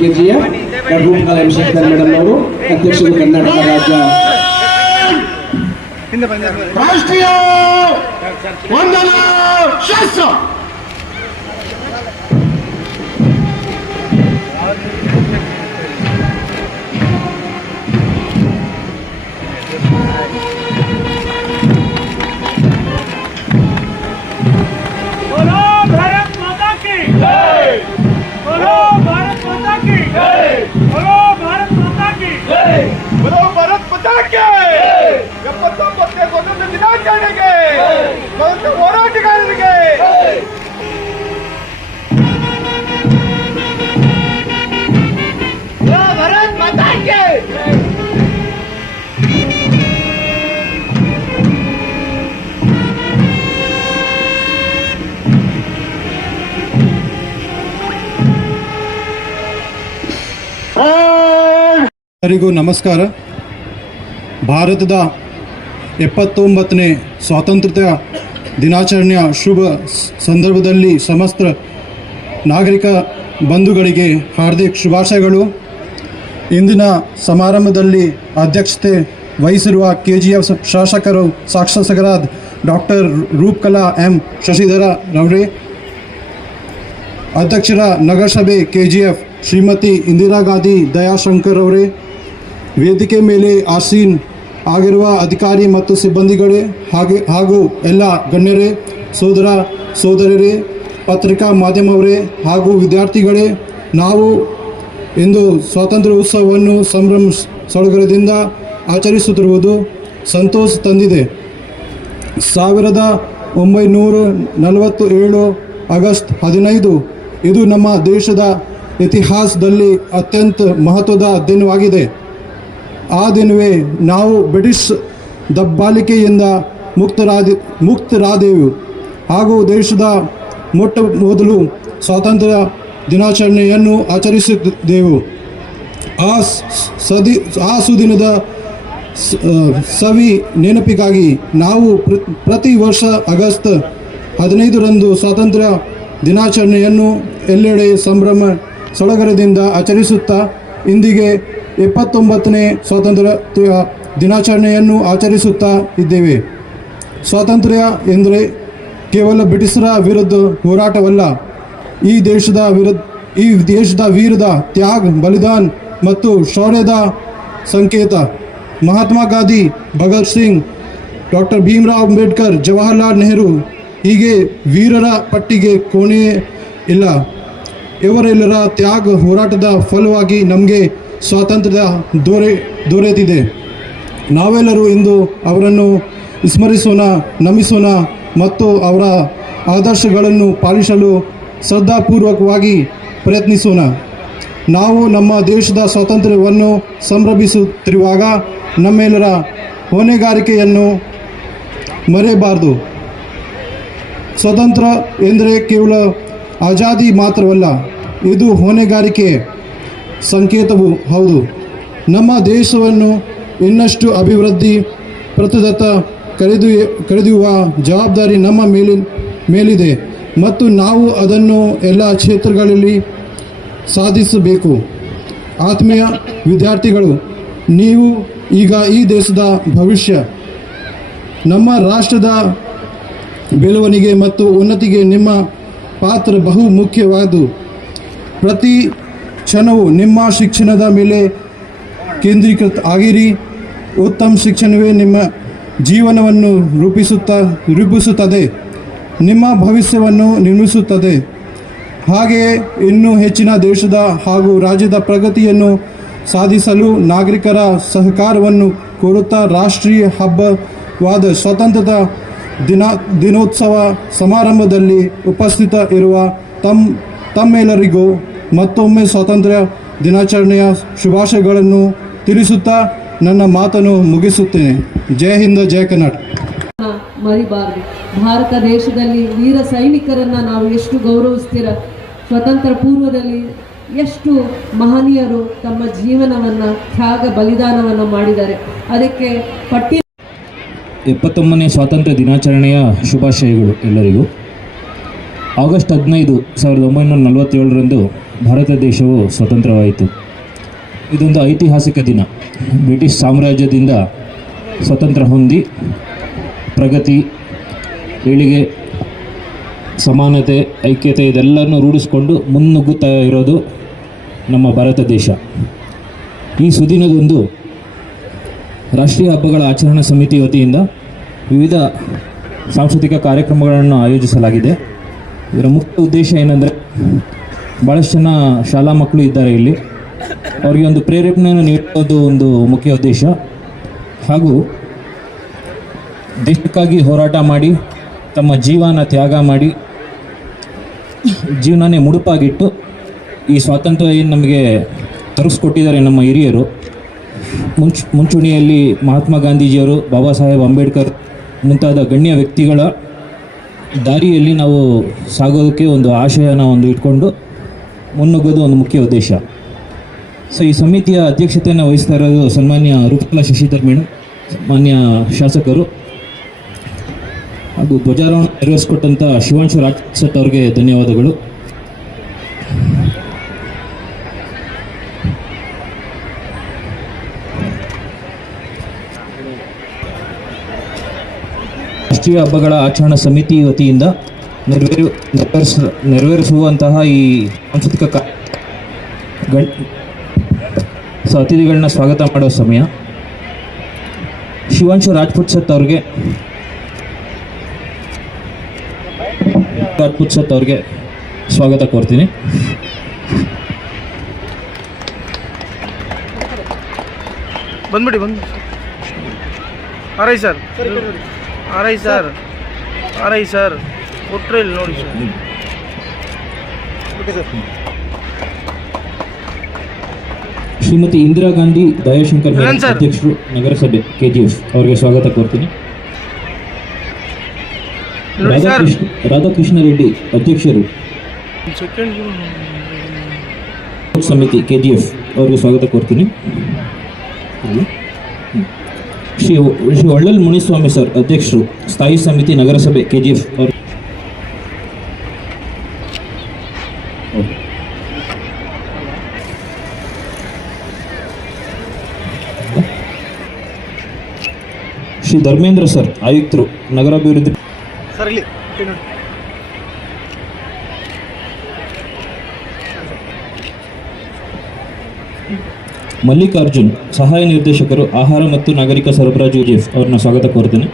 KGF Roopakala M Shankar madam ಅವರು ಅಧ್ಯಕ್ಷರು ಕರ್ನಾಟಕ ರಾಜ್ಯ ರಾಷ್ಟ್ರೀಯ ವಂದನಾ ಶಾಸ್ತ್ರ ದಿನಾಚರಣೆಗೆ ಹೋರಾಟಗಾರರಿಗೆ ಭಾರತ್ ಮಾತಾ ಕಿ ಎಲ್ಲರಿಗೂ ನಮಸ್ಕಾರ. ಭಾರತದ 79ನೇ ಸ್ವಾತಂತ್ರ್ಯ ದಿನಾಚರಣೆಯ ಶುಭ ಸಂದರ್ಭದಲ್ಲಿ ಸಮಸ್ತ ನಾಗರಿಕ ಬಂಧುಗಳಿಗೆ ಹಾರ್ದಿಕ ಶುಭಾಶಯಗಳು. ಇಂದಿನ ಸಮಾರಂಭದಲ್ಲಿ ಅಧ್ಯಕ್ಷತೆ ವಹಿಸಿರುವ KGF ಶಾಸಕರು ಶಾಸಕರಾದ ಡಾಕ್ಟರ್ ರೂಪಕಲಾ ಎಂ ಶಶಿಧರ ರವರೇ, ಅಧ್ಯಕ್ಷರ ನಗರಸಭೆ KGF ಶ್ರೀಮತಿ ಇಂದಿರಾ ಗಾಂಧಿ ದಯಾಶಂಕರ್ ಅವರೇ, ವೇದಿಕೆ ಮೇಲೆ ಆಸೀನ್ ಆಗಿರುವ ಅಧಿಕಾರಿ ಮತ್ತು ಸಿಬ್ಬಂದಿಗಳೇ ಹಾಗೂ ಎಲ್ಲ ಗಣ್ಯರೇ, ಸೋದರ ಸೋದರರೇ, ಪತ್ರಿಕಾ ಮಾಧ್ಯಮವರೇ ಹಾಗೂ ವಿದ್ಯಾರ್ಥಿಗಳೇ, ನಾವು ಇಂದು ಸ್ವಾತಂತ್ರ್ಯ ಉತ್ಸವವನ್ನು ಸಂಭ್ರಮ ಸಡಗರದಿಂದ ಆಚರಿಸುತ್ತಿರುವುದು ಸಂತೋಷ ತಂದಿದೆ. 1947 ಆಗಸ್ಟ್ 15 ಇದು ನಮ್ಮ ದೇಶದ ಇತಿಹಾಸದಲ್ಲಿ ಅತ್ಯಂತ ಮಹತ್ವದ ದಿನವಾಗಿದೆ. ಆ ದಿನವೇ ನಾವು ಬ್ರಿಟಿಷ್ ದಬ್ಬಾಳಿಕೆಯಿಂದ ಮುಕ್ತರಾದೆವು ಹಾಗೂ ದೇಶದ ಮೊಟ್ಟ ಮೊದಲು ಸ್ವಾತಂತ್ರ್ಯ ದಿನಾಚರಣೆಯನ್ನು ಆಚರಿಸಿದ್ದೆವು. ಆ ಸುದಿನದ ಸವಿ ನೆನಪಿಗಾಗಿ ನಾವು ಪ್ರತಿ ವರ್ಷ ಆಗಸ್ಟ್ 15ರಂದು ಸ್ವಾತಂತ್ರ್ಯ ದಿನಾಚರಣೆಯನ್ನು ಎಲ್ಲೆಡೆ ಸಂಭ್ರಮ ಸಡಗರದಿಂದ ಆಚರಿಸುತ್ತಾ ಇಂದಿಗೆ 79ನೇ ಸ್ವಾತಂತ್ರ್ಯ ದಿನಾಚರಣೆಯನ್ನು ಆಚರಿಸುತ್ತಾ ಇದ್ದೇವೆ. ಸ್ವಾತಂತ್ರ್ಯ ಎಂದರೆ ಕೇವಲ ಬ್ರಿಟಿಷರ ವಿರುದ್ಧ ಹೋರಾಟವಲ್ಲ, ಈ ದೇಶದ ವೀರದ ತ್ಯಾಗ, ಬಲಿದಾನ ಮತ್ತು ಶೌರ್ಯದ ಸಂಕೇತ. ಮಹಾತ್ಮ ಗಾಂಧಿ, ಭಗತ್ ಸಿಂಗ್, ಡಾಕ್ಟರ್ ಭೀಮರಾವ್ ಅಂಬೇಡ್ಕರ್, ಜವಾಹರ್ಲಾಲ್ ನೆಹರು ಹೀಗೆ ವೀರರ ಪಟ್ಟಿಗೆ ಕೊನೆ ಇಲ್ಲ. ಇವರೆಲ್ಲರ ತ್ಯಾಗ ಹೋರಾಟದ ಫಲವಾಗಿ ನಮಗೆ ಸ್ವಾತಂತ್ರ್ಯ ದೊರೆತಿದೆ. ನಾವೆಲ್ಲರೂ ಇಂದು ಅವರನ್ನು ಸ್ಮರಿಸೋಣ, ನಮಿಸೋಣ ಮತ್ತು ಅವರ ಆದರ್ಶಗಳನ್ನು ಪಾಲಿಸಲು ಶ್ರದ್ಧಾಪೂರ್ವಕವಾಗಿ ಪ್ರಯತ್ನಿಸೋಣ. ನಾವು ನಮ್ಮ ದೇಶದ ಸ್ವಾತಂತ್ರ್ಯವನ್ನು ಸಂಭ್ರಮಿಸುತ್ತಿರುವಾಗ ನಮ್ಮೆಲ್ಲರ ಹೊಣೆಗಾರಿಕೆಯನ್ನು ಮರೆಯಬಾರದು. ಸ್ವತಂತ್ರ ಎಂದರೆ ಕೇವಲ ಆಜಾದಿ ಮಾತ್ರವಲ್ಲ, ಇದು ಹೊಣೆಗಾರಿಕೆ ಸಂಕೇತವೂ ಹೌದು. ನಮ್ಮ ದೇಶವನ್ನು ಇನ್ನಷ್ಟು ಅಭಿವೃದ್ಧಿ ಪ್ರತಿದತ್ತ ಕರೆದೊಯ್ಯುವ ಜವಾಬ್ದಾರಿ ನಮ್ಮ ಮೇಲಿದೆ ಮತ್ತು ನಾವು ಅದನ್ನು ಎಲ್ಲ ಕ್ಷೇತ್ರಗಳಲ್ಲಿ ಸಾಧಿಸಬೇಕು. ಆತ್ಮೀಯ ವಿದ್ಯಾರ್ಥಿಗಳು, ನೀವು ಈಗ ಈ ದೇಶದ ಭವಿಷ್ಯ. ನಮ್ಮ ರಾಷ್ಟ್ರದ ಬೆಳವಣಿಗೆ ಮತ್ತು ಉನ್ನತಿಗೆ ನಿಮ್ಮ ಪಾತ್ರ ಬಹು ಮುಖ್ಯವಾದುದು. ಪ್ರತಿ ಕ್ಷಣವೂ ನಿಮ್ಮ ಶಿಕ್ಷಣದ ಮೇಲೆ ಕೇಂದ್ರೀಕೃತ ಆಗಿರಿ. ಉತ್ತಮ ಶಿಕ್ಷಣವೇ ನಿಮ್ಮ ಜೀವನವನ್ನು ರೂಪಿಸುತ್ತದೆ, ನಿಮ್ಮ ಭವಿಷ್ಯವನ್ನು ನಿರ್ಮಿಸುತ್ತದೆ. ಹಾಗೆಯೇ ಇನ್ನೂ ಹೆಚ್ಚಿನ ದೇಶದ ಹಾಗೂ ರಾಜ್ಯದ ಪ್ರಗತಿಯನ್ನು ಸಾಧಿಸಲು ನಾಗರಿಕರ ಸಹಕಾರವನ್ನು ಕೋರುತ್ತಾ ರಾಷ್ಟ್ರೀಯ ಹಬ್ಬವಾದ ಸ್ವಾತಂತ್ರ್ಯ ದಿನೋತ್ಸವ ಸಮಾರಂಭದಲ್ಲಿ ಉಪಸ್ಥಿತ ಇರುವ ತಮ್ಮೆಲ್ಲರಿಗೂ ಮತ್ತೊಮ್ಮೆ ಸ್ವಾತಂತ್ರ್ಯ ದಿನಾಚರಣೆಯ ಶುಭಾಶಯಗಳನ್ನು ತಿಳಿಸುತ್ತಾ ನನ್ನ ಮಾತನ್ನು ಮುಗಿಸುತ್ತೇನೆ. ಜೈ ಹಿಂದ್, ಜೈ ಕರ್ನಾಟಕ. ಮರಿಬಾರದು. ಭಾರತ ದೇಶದಲ್ಲಿ ವೀರ ಸೈನಿಕರನ್ನು ನಾವು ಎಷ್ಟು ಗೌರವಿಸ್ತೀರ, ಸ್ವತಂತ್ರ ಪೂರ್ವದಲ್ಲಿ ಎಷ್ಟು ಮಹನೀಯರು ತಮ್ಮ ಜೀವನವನ್ನು ತ್ಯಾಗ ಬಲಿದಾನವನ್ನು ಮಾಡಿದ್ದಾರೆ. ಅದಕ್ಕೆ 79ನೇ ಸ್ವಾತಂತ್ರ್ಯ ದಿನಾಚರಣೆಯ ಶುಭಾಶಯಗಳು ಎಲ್ಲರಿಗೂ. ಆಗಸ್ಟ್ 15, 1947ರಂದು ಭಾರತ ದೇಶವು ಸ್ವತಂತ್ರವಾಯಿತು. ಇದೊಂದು ಐತಿಹಾಸಿಕ ದಿನ. ಬ್ರಿಟಿಷ್ ಸಾಮ್ರಾಜ್ಯದಿಂದ ಸ್ವತಂತ್ರ ಹೊಂದಿ ಪ್ರಗತಿ, ಏಳಿಗೆ, ಸಮಾನತೆ, ಐಕ್ಯತೆ ಇದೆಲ್ಲನೂ ರೂಢಿಸ್ಕೊಂಡು ಮುನ್ನುಗ್ಗುತ್ತಾ ಇರೋದು ನಮ್ಮ ಭಾರತ ದೇಶ. ಈ ಸುದಿನದಂದು ರಾಷ್ಟ್ರೀಯ ಹಬ್ಬಗಳ ಆಚರಣಾ ಸಮಿತಿ ವತಿಯಿಂದ ವಿವಿಧ ಸಾಂಸ್ಕೃತಿಕ ಕಾರ್ಯಕ್ರಮಗಳನ್ನು ಆಯೋಜಿಸಲಾಗಿದೆ. ಇದರ ಮುಖ್ಯ ಉದ್ದೇಶ ಏನಂದರೆ, ಭಾಳಷ್ಟು ಜನ ಶಾಲಾ ಮಕ್ಕಳು ಇದ್ದಾರೆ ಇಲ್ಲಿ, ಅವರಿಗೆ ಒಂದು ಪ್ರೇರೇಪಣೆಯನ್ನು ನೀಡೋದು ಒಂದು ಮುಖ್ಯ ಉದ್ದೇಶ. ಹಾಗೂ ದೇಶಕ್ಕಾಗಿ ಹೋರಾಟ ಮಾಡಿ ತಮ್ಮ ಜೀವನ ತ್ಯಾಗ ಮಾಡಿ ಜೀವನನೇ ಮುಡುಪಾಗಿಟ್ಟು ಈ ಸ್ವಾತಂತ್ರ್ಯ ಏನು ನಮಗೆ ತರಿಸ್ಕೊಟ್ಟಿದ್ದಾರೆ ನಮ್ಮ ಹಿರಿಯರು. ಮುಂಚೂಣಿಯಲ್ಲಿ ಮಹಾತ್ಮ ಗಾಂಧೀಜಿಯವರು, ಬಾಬಾ ಸಾಹೇಬ್ ಅಂಬೇಡ್ಕರ್ ಮುಂತಾದ ಗಣ್ಯ ವ್ಯಕ್ತಿಗಳ ದಾರಿಯಲ್ಲಿ ನಾವು ಸಾಗೋದಕ್ಕೆ ಒಂದು ಆಶಯನ ಇಟ್ಕೊಂಡು ಮುನ್ನುಗ್ಗೋದು ಒಂದು ಮುಖ್ಯ ಉದ್ದೇಶ. ಸೊ ಈ ಸಮಿತಿಯ ಅಧ್ಯಕ್ಷತೆಯನ್ನು ವಹಿಸ್ತಾ ಇರೋದು ಸನ್ಮಾನ್ಯ ರೂಪಕಲಾ ಶಶಿಧರ್ ಮೇಡಮ್, ಮಾನ್ಯ ಶಾಸಕರು, ಹಾಗೂ ಧ್ವಜಾರೋಹಣ ನೆರವೇರಿಸಿಕೊಟ್ಟಂಥ ಶಿವಾಂಶು ರಾಜ್ ಅವರಿಗೆ ಧನ್ಯವಾದಗಳು. ರಾಷ್ಟ್ರೀಯ ಹಬ್ಬಗಳ ಆಚರಣಾ ಸಮಿತಿ ವತಿಯಿಂದ ನೆರವೇರಿಸುವಂತಹ ಈ ಸಾಂಸ್ಕೃತಿಕ ಅತಿಥಿಗಳನ್ನ ಸ್ವಾಗತ ಮಾಡೋ ಸಮಯ. ಶಿವಾಂಶು ರಾಜ್ಪೂತ್ ಅವ್ರಿಗೆ ಸ್ವಾಗತ ಕೋರ್ತೀನಿ. ಬಂದ್ಬಿಡಿ ಆರೈ ಸರ್ ಕೊಟ್ರೆ ಇಲ್ಲಿ ನೋಡಿ sir. Okay sir. Shrimati Indira Gandhi Dayashankar ಅಧ್ಯಕ್ಷರು, ನಗರಸಭೆ KGF ಅವರಿಗೆ ಸ್ವಾಗತ ಕೋರ್ತೀನಿ. ರಾಧಾಕೃಷ್ಣ ರೆಡ್ಡಿ ಅಧ್ಯಕ್ಷರು, ಸಮಿತಿ KGF ಅವರಿಗೆ ಸ್ವಾಗತ ಕೋರ್ತೀನಿ. ಶ್ರೀ ಒಳ್ಳಲ್ ಮುನಿಸ್ವಾಮಿ ಸರ್ ಅಧ್ಯಕ್ಷರು, ಸ್ಥಾಯಿ ಸಮಿತಿ, ನಗರಸಭೆ KGF ಅವರು. ಶ್ರೀ ಧರ್ಮೇಂದ್ರ ಸರ್ ಆಯುಕ್ತರು, ನಗರಾಭಿವೃದ್ಧಿ. ಸರ್ ಇಲ್ಲಿ ಮಲ್ಲಿಕಾರ್ಜುನ್ ಸಹಾಯ ನಿರ್ದೇಶಕರು, ಆಹಾರ ಮತ್ತು ನಾಗರಿಕ ಸರಬರಾಜು KGF ಅವ್ರನ್ನ ಸ್ವಾಗತ ಕೋರ್ತೇನೆ.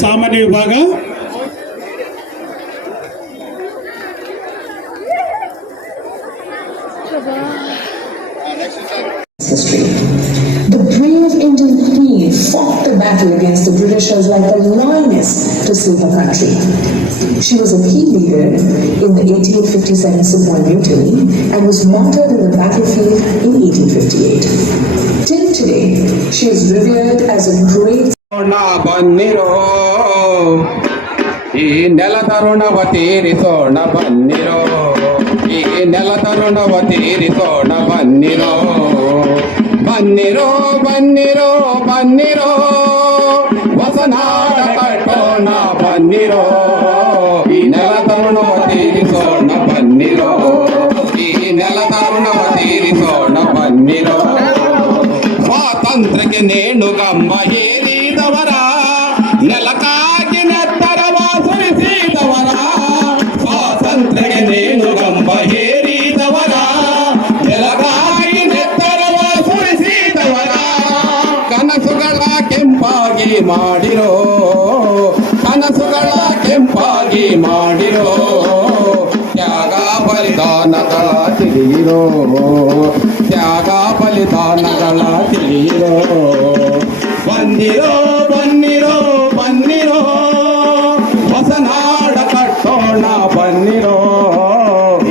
ಸಾಮಾನ್ಯ ವಿಭಾಗ history. The brave Indian queen fought the battle against the Britishers like a lioness to save her country. She was a key leader in the 1857 Sepoy Mutiny and was martyred in the battlefield in 1858. Till today, she is revered as a great ಬನ್ನಿರೋ ಈ ನೆಲ ತರುಣವ ತೀರಿಸೋಣ ಬನ್ನಿರೋ, ಈ ನೆಲ ತರುಣವ ತೀರಿಸೋಣ ಬನ್ನಿರೋ, ಬನ್ನಿರೋ ಬನ್ನಿರೋ ಬನ್ನಿರೋ, ಹೊಸನಾಡ ಕಟ್ಟೋಣ ಬನ್ನಿರೋ, ಈ ನೆಲ ತರುಣವ ತೀರಿಸೋಣ ಬನ್ನಿರೋ, ಈ ನೆಲ ತರುಣವ ತೀರಿಸೋಣ ಬನ್ನಿರೋ. ಸ್ವಾತಂತ್ರ್ಯಕ್ಕೆ ನೇಣುಗಮ್ಮ ಹೇರಿದವರ, ನೆಲಕ್ಕಾಗಿ ನೆತ್ತರವ ಸುರಿಸಿದವರ, ಸ್ವಾತಂತ್ರ್ಯಕ್ಕೆ ನೇಣುಗಮ್ಮ ಹೇರಿದವರ, ನೆಲಕ್ಕಾಗಿ ನೆತ್ತರವ ಸುರಿಸಿದವರ, ಕನಸುಗಳ ಕೆಂಪಾಗಿ ಮಾಡಿರೋ, ಕನಸುಗಳ ಕೆಂಪಾಗಿ ಮಾಡಿರೋ, ತ್ಯಾಗ ಬಲಿದಾನಗಳ ತಿಳಿಯಿರೋ, ತ್ಯಾಗ ಬಲಿದಾನಗಳ ತಿಳಿಯಿರೋ. ಬಂದಿರೋ ಬನ್ನಿರೋ ಬನ್ನಿರೋ, ಹೊಸನಾಡ ಕಟ್ಟೋಣ ಬನ್ನಿರೋ,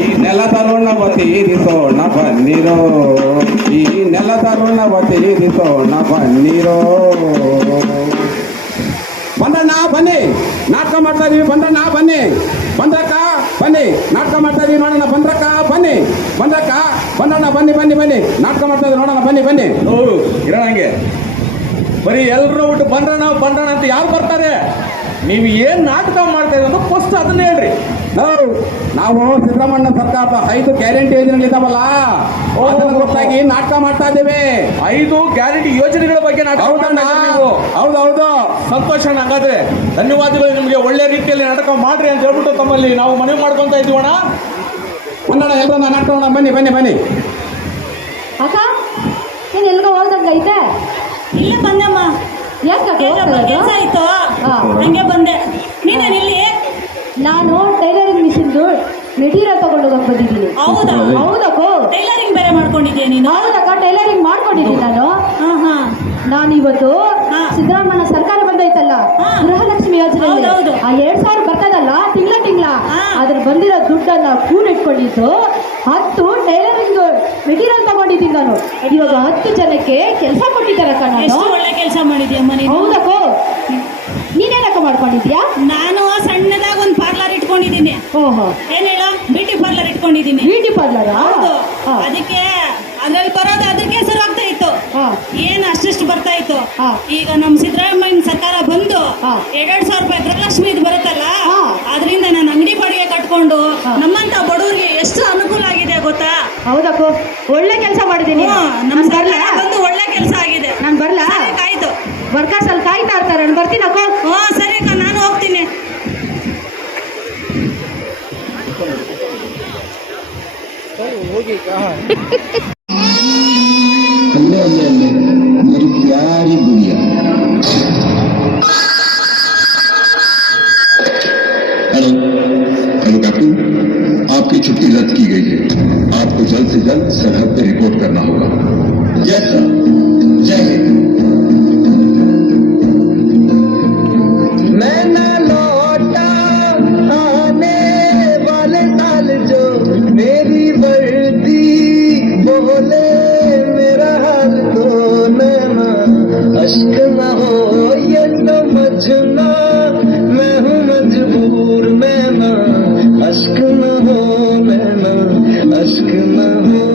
ಈ ನೆಲ ತರುಣವ ತೀರಿಸೋಣ ಬನ್ನಿರೋ, ಈ ನೆಲ ತರುಣವ ತೀರಿಸೋಣ ಬನ್ನಿರೋ. ಬಂದ್ರಣ್ಣ ಬನ್ನಿ, ನಾಟಕ ಮಾಡ್ತಾ ಇದೀವಿ, ಬಂದ್ರಣ್ಣ ಬನ್ನಿ, ಬಂದ್ರಕ್ಕ ಬನ್ನಿ, ನಾಟಕ ಮಾಡ್ತಾ ಇದೀವಿ ನೋಡೋಣ, ಬಂದ್ರಕ್ಕ ಬನ್ನಿ, ಬಂದ್ರಕ್ಕ ಬಂದ್ರಣ್ಣ ಬನ್ನಿ ಬನ್ನಿ ಬನ್ನಿ, ನಾಟಕ ಮಾಡ್ತಾ ಇದ್ದೀವಿ ನೋಡೋಣ ಬನ್ನಿ ಬನ್ನಿ. ಇರೋಣಂಗೆ ಬರೀ ಎಲ್ಲರೂ ಬಿಟ್ಟು ಬಂದ್ರಣ್ಣ ಬಂದ್ರಣ್ಣ ಅಂತ ಯಾರು ಬರ್ತಾರೆ? ನೀವು ಏನ್ ನಾಟಕ ಮಾಡ್ತಾ ಇದ್ದೀರಿ ಫಸ್ಟ್ ಅದನ್ನ ಹೇಳ್ರಿ. ನಾವು ಸಿದ್ದರಾಮಣ್ಣ ಸರ್ಕಾರದ 5 ಗ್ಯಾರಂಟಿ ಯೋಜನೆಗಳಿದಾವಲ್ಲ ಅದನ್ನ ಗೊತ್ತಾಗಿ ನಾಟಕ ಮಾಡ್ತಾ ಇದ್ದೇವೆ. 5 ಗ್ಯಾರಂಟಿ ಯೋಜನೆಗಳ ಬಗ್ಗೆ ನಾಟಕ ಮಾಡ್ತಾ ಇದ್ದೀರಿ ನೀವು. ಹೌದೌದು. ಸಂತೋಷ ಅಣ್ಣ. ಹಾಗಾದ್ರೆ ಧನ್ಯವಾದಗಳು ನಿಮಗೆ. ಒಳ್ಳೆ ರೀತಿಯಲ್ಲಿ ನಾಟಕ ಮಾಡ್ರಿ ಅಂತ ಹೇಳ್ಬಿಟ್ಟು ತಮ್ಮಲ್ಲಿ ನಾವು ಮನವಿ ಮಾಡ್ಕೊಂತ ಇದ್ದೀವಣ್ಣ. ಒಂದಣ ಎಲ್ಲರನ್ನ ನಾಟಕ ಮಾಡೋಣ. ಬನ್ನಿ ಬನ್ನಿ ಬನ್ನಿ. ಅಕ್ಕ ನೀನ್ ಎಲ್ಗೋ ಹೋದಂಗೈತೆ? ಇಲ್ಲೇ ಬಂದಮ್ಮ. ಕೆಲಸ ಆಯ್ತು, ಹಂಗೆ ಬಂದೆ. ನೀನೇನು ಇಲ್ಲಿ? ನಾನು ಟೈಲರಿಂಗ್ ಮಿಷಿನ್ದು ಮೆಟೀರಿಯಲ್ ತಗೊಂಡು ಹೋಗಕ್ ಬಂದಿದ್ದೀನಿ. ಹೌದಾ? ಹೌದಕ್ಕೋ. ಟೈಲರಿಂಗ್ ಬೇರೆ ಮಾಡ್ಕೊಂಡಿದ್ಯಾ ನೀನು? ಹೌದಕ್ಕ, ಟೈಲರಿಂಗ್ ಮಾಡ್ಕೊಂಡಿದ್ದೀನಿ ನಾನು. ನಾನು ಇವತ್ತು ಸಿದ್ದರಾಮಯ್ಯ ಸರ್ಕಾರ ಬಂದೈತಲ್ಲ, ಗೃಹಲಕ್ಷ್ಮಿ ಯೋಜನೆ, ಹೌದೌದು. ಆ 2,000 ಬರ್ತದಲ್ಲ ತಿಂಗಳ ಅದ್ರ ಬಂದಿರೋ ದುಡ್ಡನ್ನ ಕೂಡಿಟ್ಕೊಂಡಿದ್ದು 10 ಟೈಲರಿಂಗ್ ಮೆಟೀರಿಯಲ್ ತಗೊಂಡಿದ್ದೀನಿ ನಾನು. ಇವಾಗ 10 ಜನಕ್ಕೆ ಕೆಲಸ ಕೊಟ್ಟಿದ್ದಾರಕ್ಕ. ಎಷ್ಟು ನಾನು ಒಳ್ಳೆ ಕೆಲಸ ಮಾಡಿದ್ಯಮ್ಮ ನೀನು. ಹೌದಕ್ಕೋ. ನೀನೇನಕ್ಕ ಮಾಡ್ಕೊಂಡಿದ್ಯಾ? ನಾನು ಸಣ್ಣದಾಗ ಒಂದು ಪಾರ್ಲರ್ ಇಟ್ಕೊಂಡಿದ್ದೀನಿ. ಓಹೋ. ಏನ್ ಹೇಳ? ಬ್ಯೂಟಿ ಪಾರ್ಲರ್ ಇಟ್ಕೊಂಡಿದ್ದೀನಿ. Beauty parlour? ಹೌದು. ಅದಕ್ಕೆ ಅದ್ರಲ್ಲಿ ಬರೋದು ಅದಕ್ಕೆ ಶುರು ಆಗ್ತಾ ಇತ್ತು. ಏನ್ ಅಷ್ಟಿಷ್ಟು ಬರ್ತಾ ಇತ್ತು. ಈಗ ನಮ್ ಸಿದ್ದರಾಮಯ್ಯ ಸರ್ಕಾರ ಬಂದು 2,000 ರೂಪಾಯಿ ಗೃಹಲಕ್ಷ್ಮಿ ಇದು ಬರುತ್ತಲ್ಲ, ಅದರಿಂದ ನಾನು ಅಂಗಡಿ ಬಾಡಿಗೆ ಕಟ್ಕೊಂಡು ನಮ್ಮಂತ ಬಡವರಿಗೆ ಎಷ್ಟು ಅನುಕೂಲ ಆಗಿದೆ ಗೊತ್ತಾ? ಹೌದಕ್ಕೋ, ಒಳ್ಳೆ ಕೆಲಸ ಮಾಡಿದ್ದೀನಿ. ನಮ್ ಸರ್ಕಾರ ಬಂದು ಒಳ್ಳೆ ಕೆಲಸ ಆಗಿದೆ. ನಾನು ಬರ್ಲಾ? ಆಯ್ತು. ವರ್ಕರ್ಸ್ ಅಲ್ಲಿ ಕಾಯ್ತಾ ಇರ್ತಾರೆ, ನಾನು ಬರ್ತೀನಕ್ಕೋ. ಸರಿ ಅಕ್ಕ, ನಾನು ಹೋಗ್ತೀನಿ. अल्ले अल्ले अल्ले मेरी प्यारी गुड़िया। हेलो हेलो कैप्टन, आपकी छुट्टी रद्द की गई है। आपको जल्द से जल्द सरहद पे रिपोर्ट करना होगा। यस सर, जय हिंद। मैं न लौटा आने वाले साल जो मेरी वर्दी बोले मेरा हाल तो नैना अश्क न हो ये समझना, मैं हूँ मजबूर नैना अश्क न हो, नैना अश्क न हो।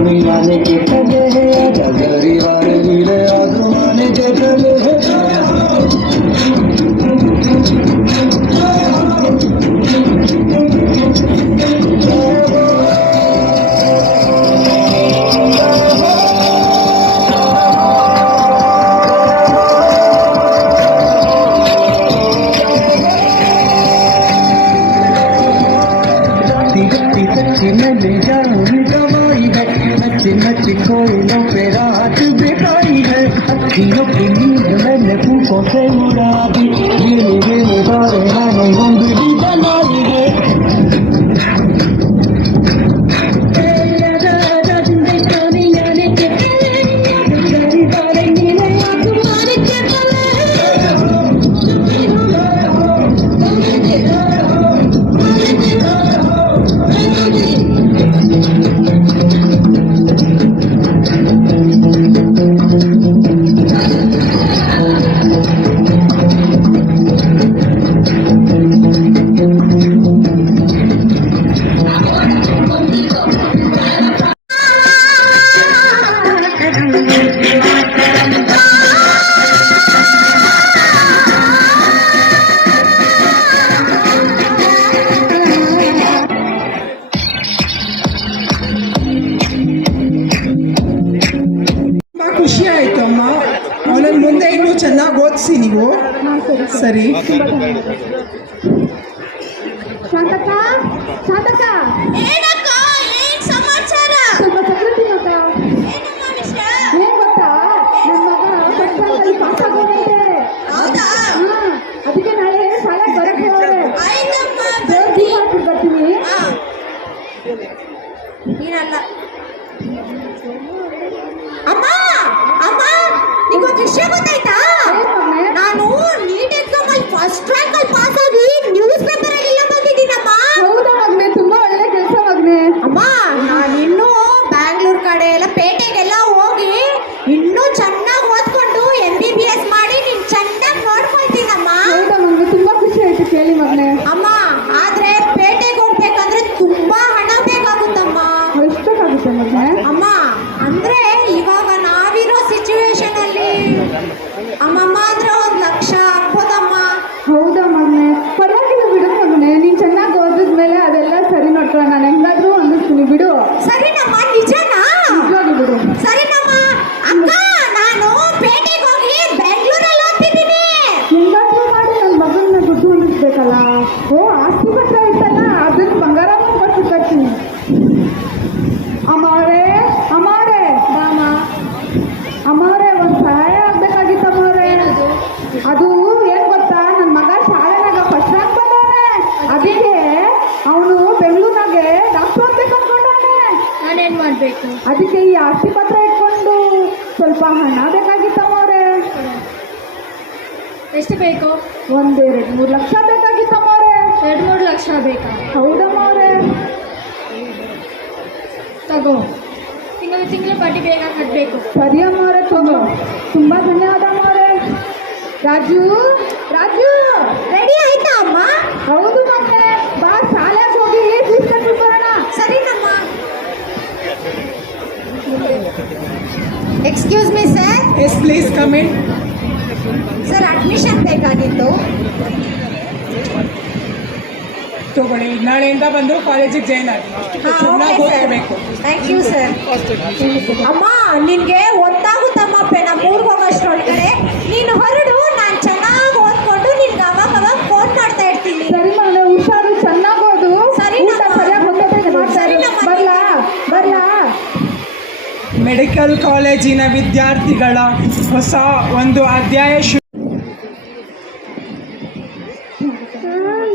स्वामी आने के पहले है गगरी वाले लीले आदू आने के पहले है मैं ले जाऊंगी दवाई है नच नच कोयलों पे रात बिताई है अखियों की नींद मैंने फूकों से उड़ा दी गिरे गिरे बारे मैंने उंगली बनाई है ಖುಷಿ ಆಯ್ತು ಅಮ್ಮ. ಅವನನ್ನ ಮುಂದೆ ಇನ್ನೂ ಚೆನ್ನಾಗಿ ಓದಿಸಿ ನೀವು. ಸರಿ. ಶಾಂತಕ್ಕ, ಶಾಂತಕ್ಕ, ಸಮಾಚಾರ ಸ್ವಲ್ಪ ಸಕ್ಕರೆ ತಿನ್ನಕ್ಕ. ಏನ್ ಗೊತ್ತಾ, ನನ್ನ ಮಗ ಪರೀಕ್ಷೆಯಲ್ಲಿ ಪಾಸ್ ಆಗೋಗಿದೆ. ಅದಕ್ಕೆ ನಾಳೆ ಶಾಲೆಗೆ ಬರಕ್ಕೆ ದೇವ್ರ ಬರ್ತೀನಿ. ನೀನಲ್ಲ ಅಮ್ಮ. ಅಮ್ಮ ನಿಗೊಂದು ವಿಷಯ ಗೊತ್ತಾಯ್ತಾ? ನಾನು ನೀಟ್ ಎಕ್ಸಾಮ್ ಅಲ್ಲಿ ಫಸ್ಟ್ ರ್ಯಾಂಕ್ ಅಲ್ಲಿ ಪಾಸ್ ಆಗಿ ನ್ಯೂಸ್ ಪೇಪರ್ ಅಲ್ಲಿ ಎಲ್ಲ ಬಂದಿದ್ದೀನಮ್ಮ. ಹೌದಾ ಮಗನೆ, ತುಂಬಾ ಒಳ್ಳೆ ಕೆಲಸ ಮಗನೆ. ಅಮ್ಮ ನಾನು ಇನ್ನೂ ಬ್ಯಾಂಗ್ಳೂರ್ ಕಡೆ ಎಲ್ಲ ಪೇಟೆಗೆಲ್ಲ ಹೋಗಿ ಇನ್ನೂ ಚೆನ್ನಾಗಿ ಓದ್ಕೊಂಡು MBBS ಮಾಡಿ ನೀನ್ ಚೆನ್ನಾಗಿ ನೋಡ್ಕೊಳ್ತೀನಮ್ಮ. ಹೌದಾ ಮಗನೆ, ತುಂಬಾ ಖುಷಿ ಆಯ್ತು ಕೇಳಿ ಮಗನೆ. ಅಮ್ಮ ಆದ್ರೆ ಪೇಟೆಗೆ ಹೋಗ್ಬೇಕಂದ್ರೆ ತುಂಬಾ ಹಣ ಬೇಕಾಗುತ್ತಮ್ಮ. ಎಷ್ಟು ಬೇಕಾಗುತ್ತೆ ಮಗನೆ? ಅಮ್ಮ ಅಂದ್ರೆ ಇವಾಗ ನಾವಿರೋ ಸಿಚುವೇಶನ್ ಅಲ್ಲಿ ಅಮ್ಮಮ್ಮ ಅಂದ್ರೆ 1 ಲಕ್ಷ ಆಗ್ಬೋದಮ್ಮ. ಹೌದಾ ಮಗನೆ, ಪರವಾಗಿಲ್ಲ ಬಿಡು ಮಗನೆ. ನೀನ್ ಚೆನ್ನಾಗಿ ಓದಿದ್ಮೇಲೆ ಅದೆಲ್ಲ ಸರಿ ನೋಡ್ಕೊಳ್ಳ. ನಾನು ಹೆಂಗಾದ್ರೂ ಅಂದಿಸ್ತೀನಿ ಬಿಡು. ಸರಿನಮ್ಮ? ನಿಜನಾ? ನಿಜವಾಗಿ ಬಿಡು. ಸರಿನಮ್ಮ. ಅಕ್ಕ ನಾನು ಪೇಟೆಗೆ ಹೋಗಿ ಬೆಂಗಳೂರಲ್ಲಿ ಓದ್ತಿದ್ದೀನಿ. ಹೆಂಗಾದ್ರೂ ಮಾಡಿ ನನ್ನ ಮಗನ್ನ ದುಡ್ಡು ಹೊಂದಿಸ್ಬೇಕಲ್ಲ. ಓ, ಆಸ್ತಿ ಪತ್ರ ಇತ್ತಲ್ಲ, ಅದನ್ನ ಬಂಗಾರ ಕೊಟ್ಟು ಕಟ್ತೀನಿ. ಅಮ್ಮವ್ರೆ, ಅಮ್ಮವ್ರೆ, ಅಮ್ಮವ್ರೆ, ಒಂದು ಸಹಾಯ ಆಗ್ಬೇಕಾಗಿತ್ತು ಅಮ್ಮವ್ರೆ. ಅದು ಏನ್ ಗೊತ್ತಾ, ನನ್ನ ಮಗ ಶಾಲೆನಾಗ ಫಸ್ಟ್ ರ್ಯಾಂಕ್ ಬಂದವನೆ. ಅದಕ್ಕೆ ಅವನು ಬೆಂಗಳೂರಿನಾಗೆ ಡಾಕ್ಟರ್ ಆಗ್ಬೇಕು ಅನ್ಕೊಂಡವನೆ. ನಾನೇನ್ ಮಾಡ್ಬೇಕು? ಅದಕ್ಕೆ ಈ ಆಸ್ತಿ ಪತ್ರ ಇಟ್ಕೊಂಡು ಸ್ವಲ್ಪ ಹಣ ಬೇಕಾಗಿತ್ತು ಅಮ್ಮವ್ರೆ. ಎಷ್ಟು ಬೇಕು? 1-2-3 ಲಕ್ಷ ಬೇಕಾಗಿತ್ತು ಅಮ್ಮವ್ರೆ. 2-3 ಲಕ್ಷ ಬೇಕಾ? ಹೌದಮ್ಮವ್ರೆ. ತಗೋ, ತಿಂಗಳು ಬಡ್ಡಿ ಬೇಗ ಕಟ್ಟಬೇಕು. ಸರಿ ಅಮ್ಮವ್ರೆ, ತಗೋ. ತುಂಬಾ ಧನ್ಯವಾದ ಅಮ್ಮವ್ರೆ. ರಾಜು, ರಾಜು, ರೆಡಿ ಆಯ್ತಾ ಅಮ್ಮ? ಹೌದು ಮಕ್ಕಳೇ, ಬಾ ಶಾಲೆಗೆ ಹೋಗಿ ಫೀಸ್ ಕಟ್ಬಿಟ್ಟು ಬರೋಣ. ಸರಿನಮ್ಮ. Excuse me sir. Yes please come in. Sir admission ಬೇಕಾಗಿತ್ತು. ತಗೊಳ್ಳಿ, ನಾಳೆಯಿಂದ ಬಂದು ಕಾಲೇಜಿಗೆ ಜಾಯ್ನ್ ಆಗಿ ಚೆನ್ನಾಗಿ ಓದ್ಕೋಬೇಕು. Thank you sir. ಅಮ್ಮ ನಿನ್ಗೆ ಗೊತ್ತಾಗುತ್ತಮ್ಮ, ನಮ್ಮ ಊರಿಗೆ ಹೋಗೋಷ್ಟ್ರೊಳಗಡೆ ನೀನು ಹೊರಡು. ನಾನು ಚೆನ್ನಾಗಿ ಓದ್ಕೊಂಡು ನಿನ್ಗೆ ಅವಾಗ ಫೋನ್ ಮಾಡ್ತಾ ಇರ್ತೀನಿ. ಸರಿ ಮಗನೇ, ಹುಷಾರು, ಚೆನ್ನಾಗಿ ಓದು. ಸರಿ ಊಟ ಸರಿಯಾಗಿ ಮಾಡ್ತಾರೆ. ಬರ್ಲಾ ಬರ್ಲಾ. ಮೆಡಿಕಲ್ ಕಾಲೇಜಿನ ವಿದ್ಯಾರ್ಥಿಗಳ ಹೊಸ ಒಂದು ಅಧ್ಯಾಯ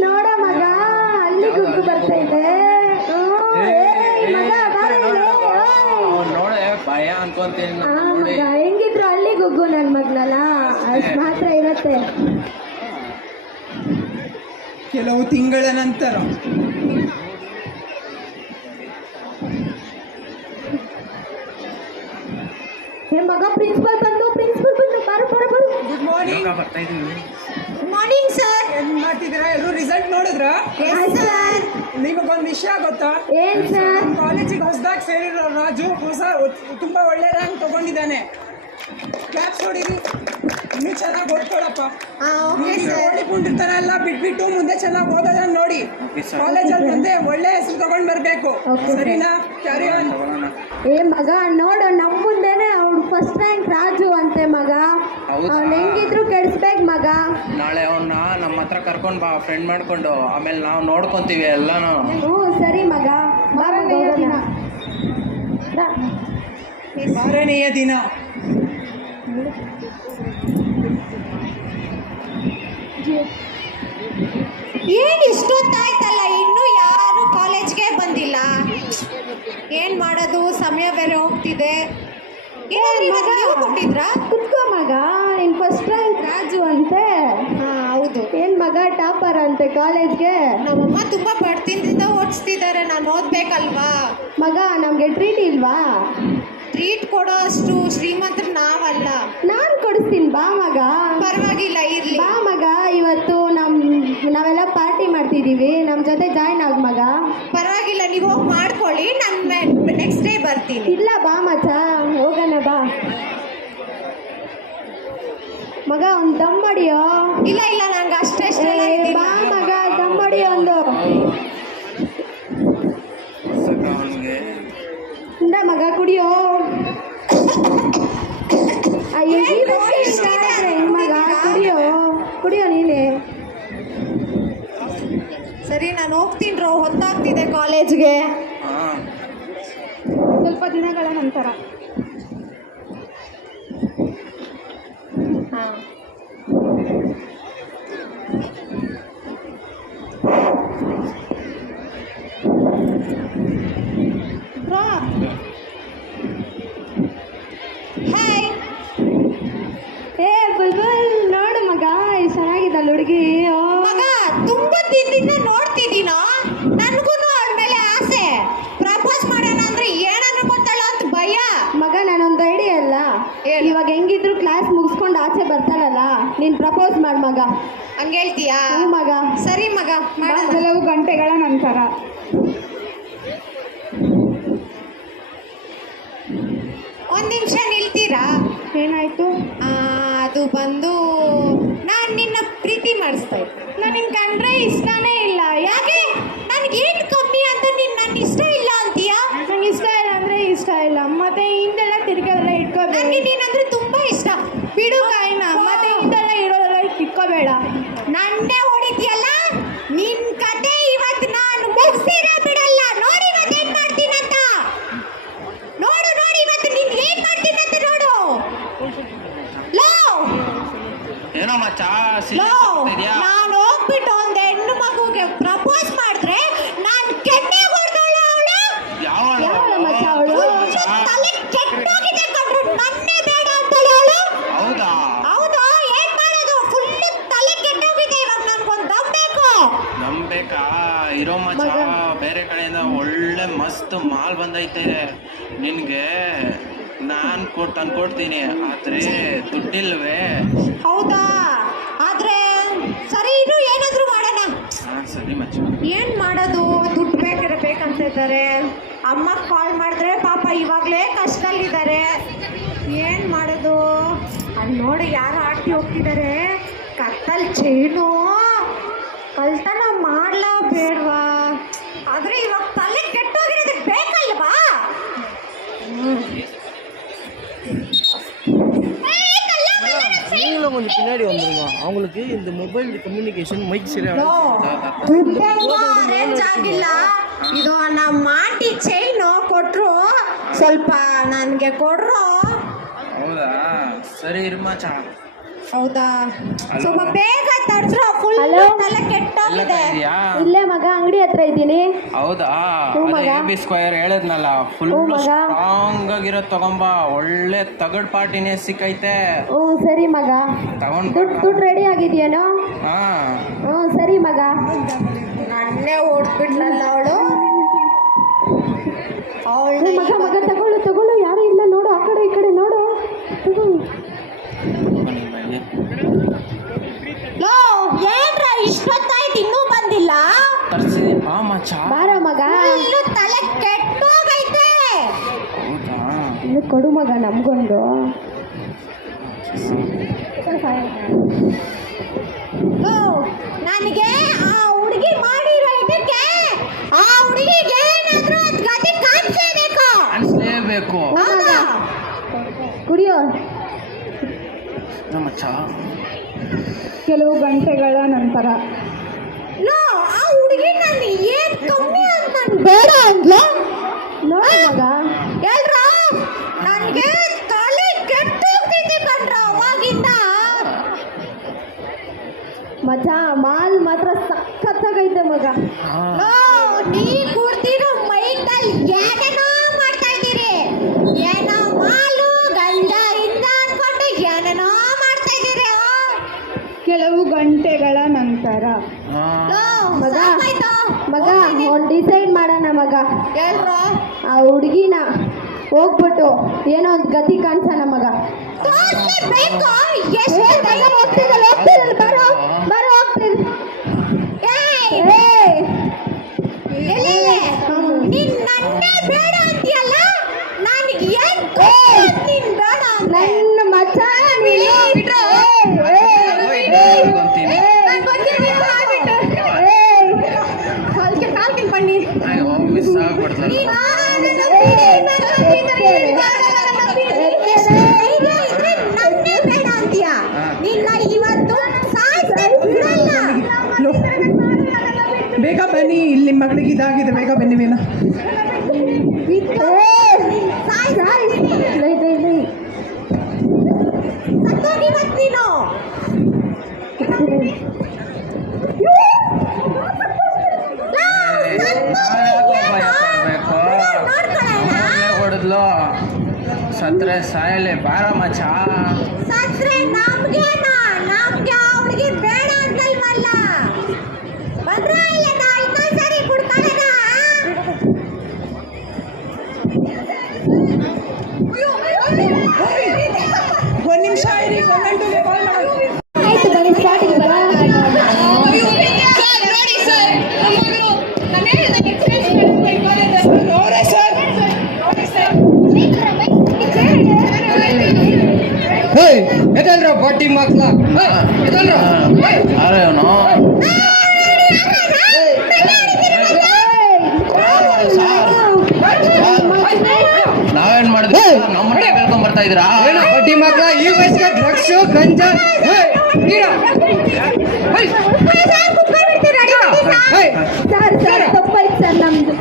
ನೋಡ ಮಗ, ಅಲ್ಲಿ ಗುಗ್ಗು ಬರ್ತಾ ಇದೆ. ಭಯ ಅನ್ಕೊಂತೀನಿ. ಹೆಂಗಿದ್ರು ಅಲ್ಲಿ ಗುಗ್ಗು ನನ್ನ ಮಗ್ನಲ್ಲ, ಅಷ್ಟು ಮಾತ್ರ ಇರತ್ತೆ. ಕೆಲವು ತಿಂಗಳ ನಂತರ ಮಗ ಪ್ರಿನ್ಸಿಪಲ್ ಬಂದು ಬಾರು ಬಾರು ಬಾರು. Good morning. ಬರ್ತಾ ಇದೀವಿ. Morning sir. ಏನ್ ಮಾಡ್ತಿದ್ದೀರಾ? ಎಲ್ಲರೂ ರಿಸಲ್ಟ್ ನೋಡಿದ್ರ? ನಿಮಗೊಂದು ವಿಷಯ ಗೊತ್ತಾ? ಏನ್ ಸರ್? ಕಾಲೇಜಿಗೆ ಹೊಸದಾಗಿ ಸೇರಿರೋ ರಾಜು ತುಂಬಾ ಒಳ್ಳೆ ರ್ಯಾಂಕ್ ತಗೊಂಡಿದ್ದಾನೆ. ಕ್ಲಾಪ್ಸ್ ಹೊಡೀರಿ. ಇನ್ನೂ ಚೆನ್ನಾಗಿ ಓದ್ಕೊಳಪ್ಪ. ಓದಿಕೊಂಡಿರ್ತಾನೆ ಎಲ್ಲ ಬಿಟ್ಬಿಟ್ಟು ಮುಂದೆ ಚೆನ್ನಾಗಿ ಓದೋದನ್ನ ನೋಡಿ. ಕಾಲೇಜಲ್ಲಿ ಮುಂದೆ ಒಳ್ಳೆ ಹೆಸರು ತಗೊಂಡ್ ಬರ್ಬೇಕು. ಸರಿನಾ? Carry on. ಏ ಮಗ ನೋಡು, ನಮ್ಮ ಮುಂದೆನೆ ಅವ್ನು ಫಸ್ಟ್ ರ್ಯಾಂಕ್ ರಾಜು ಅಂತೆ ಮಗ. ಅವ್ನು ಹೆಂಗಿದ್ರು ಕೆಡಿಸ್ಬೇಕು ಮಗ. ನಾಳೆ ಅವನ್ನ ನಮ್ಮ ಹತ್ರ ಕರ್ಕೊಂಡು ಬಾ, ಫ್ರೆಂಡ್ ಮಾಡ್ಕೊಂಡು. ಆಮೇಲೆ ನಾವು ನೋಡ್ಕೊಂತೀವಿ ಎಲ್ಲಾನು. ಸರಿ ಮಗ. ಮಾರನೆಯ ದಿನ ಏನ್ ಇಷ್ಟೊತ್ತಾಯ್ತಲ್ಲ, ಇನ್ನೂ ಯಾರು ಕಾಲೇಜ್ಗೆ ಬಂದಿಲ್ಲ. ಏನ್ ಮಾಡೋದು, ಸಮಯ ಬೇರೆ ಹೋಗ್ತಿದೆ. ಕೊಟ್ಟಿದ್ರಾ? ಕುತ್ಕೋ ಮಗ, ನಿನ್ ಫಸ್ಟ್ ರ್ಯಾಂಕ್ ರಾಜು ಅಂತೆ. ಹೌದು. ಏನ್ ಮಗ ಟಾಪರ್ ಅಂತೆ ಕಾಲೇಜ್ಗೆ. ನಮ್ಮಮ್ಮ ತುಂಬಾ ಬಡ್ತಿಂದ ಓದಿಸ್ತಿದ್ದಾರೆ, ನಾನು ಓದ್ಬೇಕಲ್ವಾ ಮಗ. ನಮ್ಗೆ ಟ್ರೀಟ್ ಇಲ್ವಾ? ಟ್ರೀಟ್ ಕೊಡೋ ಅಷ್ಟು ಶ್ರೀಮಂತರು ನಾವಲ್ಲ. ನಾನ್ ಕೊಡಿಸ್ತೀನಿ ಬಾ ಮಗ. ಪರವಾಗಿಲ್ಲ, ಇರ್ಲಿ ಬಾ ಮಗ. ಇವತ್ತು ನಾವೆಲ್ಲ ಪಾರ್ಟಿ ಮಾಡ್ತಿದೀವಿ, ನಮ್ ಜೊತೆ ಜಾಯ್ನ್ ಆಗ್ ಮಗ. ಪರವಾಗಿಲ್ಲ, ನೀವು ಹೋಗಿ ಮಾಡ್ಕೊಳ್ಳಿ, ನಾನು ನೆಕ್ಸ್ಟ್ ಡೇ ಬರ್ತೀನಿ. ಇಲ್ಲ ಬಾ ಮಚ್ಚ, ಹೋಗೋಣ ಬಾ ಮಗ. ಒಂದು ದಮ್ ಹೊಡಿಯೋ. ಇಲ್ಲ ಇಲ್ಲ, ನಂಗೆ ಅಷ್ಟೇ ಬಾ ಮಗ, ದಮ್ ಹೊಡಿಯೋ ಒಂದು. ಇಂದ ಮಗ ಕುಡಿಯೋ. ಅಯ್ಯೋ ಮಗ, ಕುಡಿಯೋ ನೀನೆ. ಸರಿ, ನಾನು ಹೋಗ್ತೀನಿ ರೋ, ಹೊತ್ತಾಗ್ತಿದೆ ಕಾಲೇಜ್ಗೆ. ಸ್ವಲ್ಪ ದಿನಗಳ ನಂತರ. ಹಾಯ್. ಏ ಬುಲ್ಬುಲ್, ನೋಡು ಮಗ, ಚೆನ್ನಾಗಿದ್ದಲ್ಲ ಹುಡುಗಿ. ಮಗ, ತುಂಬಾ ದಿನದಿಂದ ನೋಡ್ತಿದ್ದೀನ. ನನಗೂ ಅವಳ ಮೇಲೆ ಆಸೆ. ಪ್ರಪೋಸ್ ಮಾಡೋಣ ಅಂದ್ರೆ ಏನನ್ನ ಗೊತ್ತಲ್ಲ ಅಂತ ಭಯ. ಮಗ, ನಾನೊಂದು ಐಡಿಯಾ ಅಲ್ಲ. ಇವಾಗ ಹೆಂಗಿದ್ರು ಕ್ಲಾಸ್ ಮುಗಿಸ್ಕೊಂಡು ಆಚೆ ಬರ್ತಾಳಲ್ಲ, ನೀನ್ ಪ್ರಪೋಸ್ ಮಾಡ್ ಮಗ. ಹಂಗೆ ಹೇಳ್ತೀಯಾ? ಮಗ. ಸರಿ ಮಗ, ಕೆಲವು ಗಂಟೆಗಳ ನಂತರ. ಒಂದ್ ನಿಮಿಷ ನಿಲ್ತೀರಾ? ಏನಾಯ್ತು? ಅದು ಬಂದು ನಾನು ನಿನ್ನ ಪ್ರೀತಿ ಮಾಡಿಸ್ತಾ ಇದ್ದೆ. ನಾನು ನಿನ್ ಕಂಡ್ರೆ ಇಷ್ಟನೇ ಇಲ್ಲ. ಯಾಕೆ? ನನಗೇನು ಕಮ್ಮಿ ಅಂತ ನೀನು ನನ್ನ ಇಷ್ಟ ಇಲ್ಲ ಅಂತೀಯಾ? ನಂಗೆ ಇಷ್ಟ ಇಲ್ಲ ಅಂದ್ರೆ ಇಷ್ಟ ಇಲ್ಲ, ಮತ್ತೆ ಹಿಂದೆಲ್ಲ ತಿರ್ಗೋದೆಲ್ಲ ಇಟ್ಕೋಬೇಡ. ನನಗೆ ನೀನಂದ್ರೆ ತುಂಬಾ ಇಷ್ಟ. ಬಿಡು ಕಾಯಿನ, ಮತ್ತೆ ಹಿಂದೆಲ್ಲ ಇಡೋದೆಲ್ಲ ಇಟ್ಕೋಬೇಡ. ನನ್ನೇ ಹೊಡಿತೀಯಲ್ಲ, ನಿನ್ ಕತೆ ಇವತ್ತು ನಾನು ಮುಗಿಸಿರ ಬಿಡಲ್ಲ. ನೋಡಿ ಇವತ್ತೇನ್ ಮಾಡ್ತೀನಂತ. ನೋಡು ನೋಡಿ, ಇವತ್ತು ನೀನ್ ಏನ್ ಮಾಡ್ತೀನಂತ ನೋಡು. ಲೋ ಏನೋ ಮಚ್ಚ, ನಾನು ಹೋಗ್ಬಿಟ್ಟು ಒಂದ್ ಹೆಣ್ಣು ಮಗುಗೆ ಪ್ರಪೋಸ್ ಮಾಡಿದ್ರೆ ನಾನು ಕೆನ್ನೆ ಹೊಡೆದವಳು. ಅವಳು ಯಾವಳು ಮಚ್ಚ? ಅವಳು ತಲೆ ಕೆಟ್ಟೋಗಿದೆ ಕಣ್ರು, ನನ್ನೇ ಬೇಡ ಅಂತಲ್ಲ ಅವಳು. ಹೌದಾ? ಹೌದಾ? ಏನ್ ಮಾಡೋದು? ಫುಲ್ ತಲೆ ಕೆಟ್ಟೋಗಿದೆ. ಇವಾಗ ನನ್ಗೊಂದು ದಮ್ ಬೇಕು. ನಮ್ ಬೇಕಾ? ಇರೋ ಮಚ್ಚ, ಬೇರೆ ಕಡೆಯಿಂದ ಒಳ್ಳೆ ಮಸ್ತ್ ಮಾಲ್ ಬಂದೈತೆ ನಿನ್ಗೆ. ನಾನ್ ತಂದ್ಕೊಡ್ತೀನಿ, ಆದ್ರೆ ದುಡ್ಡಿಲ್ವೇ? ಹೌದಾ? ಆದ್ರೆ ಸರಿ, ಇನ್ನು ಏನಾದ್ರು ಮಾಡೋಣ. ಸರಿ ಮಚ್ಚ. ಏನ್ ಮಾಡೋದು? ದುಡ್ಡು ಬೇಕಂತ ಇದ್ದಾರೆ. ಅಮ್ಮ ಕಾಲ್ ಮಾಡಿದ್ರೆ ಪಾಪ ಇವಾಗಲೇ ಕಷ್ಟದಲ್ಲಿದ್ದಾರೆ. ಏನ್ ಮಾಡೋದು? ಅಲ್ಲಿ ನೋಡಿ, ಯಾರು ಆಡ್ತಿ ಹೋಗ್ತಿದ್ದಾರೆ. ಕತ್ತಲ್ ಚೈನು ಕಳ್ತನ ಮಾಡ್ಲಾ ಬೇಡ್ವಾ? ಆದ್ರೆ ಇವಾಗ ತಲೆ ಕೆಟ್ಟೋಗಿರೋದಕ್ಕೆ ಬೇಕಲ್ವಾ? நீங்களும் கொஞ்சம் பின்னாடி வந்துருங்க. அவங்களுக்கு இந்த மொபைல் கம்யூனிகேஷன் மைக் சரியா ಅರೇಂಜ್ ಆಗಿಲ್ಲ. ಇದು ನಮ್ಮ ಆಂಟಿ ಚೈನು ಕೊಟ್ರು, ಸ್ವಲ್ಪ ನನಗೆ ಕೊಡ್ರು. ಹೌದಾ? ಸರಿ ಇರ್ಮಾಚ. ಹೌದಾ? ಸ್ವಲ್ಪ ಬೇಗ ತರ್ಸ್ರು, ಫುಲ್ ತಲೆ ಕೆಟ್ಟೋಗಿದೆ. ಇಲ್ಲೇ ಮಗ, ಅಂಗಡಿ ಹತ್ರ ಇದ್ದೀನಿ. ಹೌದಾ? AB ಸ್ಕ್ವೇರ್ ಹೇಳಿದ್ನಲ್ಲ, ಫುಲ್ ಸ್ಟ್ರಾಂಗ್ ಆಗಿರೋ ತಗೊಂಬ. ಒಳ್ಳೆ ತಗಡ್ ಪಾರ್ಟಿನೇ ಸಿಕ್ಕೈತೆ. ಸರಿ ಮಗ, ದುಡ್ಡು ರೆಡಿ ಆಗಿದೆಯೇನೋ? ಸರಿ ಮಗ. ನನ್ನೇ ಓಡ್ಬಿಡ್ಲಲ್ಲ ಅವಳು. ಮಗ ತಗೊಳ್ಳು, ಯಾರು ಇಲ್ಲ ನೋಡು. ಆ ಕಡೆ ಈ ಕಡೆ ನೋಡು. ಬಾರೋ ಮಗ. ಇನ್ನು ತಲೆ ಕೆಟ್ಟೋಗೈತೆ. ಇನ್ನು ಕೊಡು ಮಗ ನಮ್ಗೊಂದು. ನನಗೆ ಆ ಹುಡುಗಿ ಮಾಡಿರೋ ಇದಕ್ಕೆ ಆ ಹುಡುಗಿಗೆ ಏನಾದ್ರೂ ಗತಿ ಕಾಣಿಸಲೇಬೇಕು. ಕಾಣಿಸ್ಲೇಬೇಕು. ಕುಡಿಯೋ. ನಮ್ಮ ಕೆಲವು ಗಂಟೆಗಳ ನಂತರ ಆ ಹುಡುಗಿ ನಾನು ಏನ್ ಕಮ್ಮಿ ಅಂತ ನಾನು ಬೇಡ ಅಂದ್ಲ. ನೋಡಿ ಮಗ ಎಲ್ರ ನನಗೆ ತಲೆ ಕೆಟ್ಟೋಗ್ತೈತೆ ಕಣ್ರ ಅವಾಗಿಂದ. ಮಜ ಮಾಲ್ ಮಾತ್ರ ಸಖತ್ತಾಗೈತೆ ಮಗ. ನೀ ಕೂಡ್ತಿರೋ ಮೈಂಡಲ್ಲಿ ಏನೇನೋ ಮಾಡ್ತಾ ಇದ್ದೀರಿ. ಏನೋ ಮಾಲು ಗಂಜ ಇಂದ ಅನ್ಕೊಂಡು ಏನೇನೋ ಮಾಡ್ತಾ ಇದ್ದೀರಿ. ಕೆಲವು ಗಂಟೆಗಳ ನಂತರ ಮಗ ಮಗ ಒಂದು ಡಿಸೈಡ್ ಮಾಡೋಣ ಮಗ. ಎಲ್ರು ಆ ಹುಡುಗಿನ ಹೋಗ್ಬಿಟ್ಟು ಏನೋ ಒಂದು ಗತಿ ಕಾಣಿಸೋಣ ಮಗ. ಬರೋ ಬರೋ ಹೋಗ್ತೀನಿ. ನೀನ್ ನನ್ನೇ ಬೇಡ ಅಂತೀಯಲ್ಲ, ನನಗೆ ಏನ್ ನೀನ್ ಬೇಡ ನನ್ನ ಮಚ್ಚ. ಮಿಸ್ ಆಗ್ಬಿಡ್ತಾರೆ. ಬೇಗ ಬನ್ನಿ, ಇಲ್ಲಿ ಮಗಳಿಗೆ ಇದಾಗಿದೆ, ಬೇಗ ಬನ್ನಿ ಬೇನ. ಹೊಡೆದ್ಲು ಸತ್ರೆ ಸಾಯಲೆ ಬಾರ ಮಚ್ಚ. ಸತ್ರೆ ನಮ್ಗೇನ, ನಮ್ಗೆ ಅವ್ರಿಗೆ ಬೇಡ ಅಂತಲ್ವಲ್ಲ. ಬಂದ್ರ ಇಲ್ಲ ಇನ್ನೊಂದ್ಸರಿ ಕುಡ್ಕೊಳ್ಳೋಣ. ಒಂದ್ ನಿಮಿಷ ಇರಿ, ಗಂಟೆಗೆ ಕಾಲ್ ಮಾಡಿ. ಆಯ್ತು ಬನ್ನಿ ಸ್ಟಾರ್ಟಿಂಗ್ ಬರ. ಬಟ್ಟಿ ಮಕ್ಳ ನಾವೇನ್ ಮಾಡಿದ್ವಿ? ನಮ್ಮನ್ನೇ ಕೇಳ್ಕೊಂಡ್ ಬರ್ತಾ ಇದ್ರಾ? ಬಟ್ಟಿ ಮಕ್ಳ ಈ ವಯಸ್ಸಿಗೆ ಡ್ರಗ್ಸ್ ಗಂಜಾ ಸರ್ ತಪ್ಪಾಯ್ತು ಸರ್ ನಮ್ದು.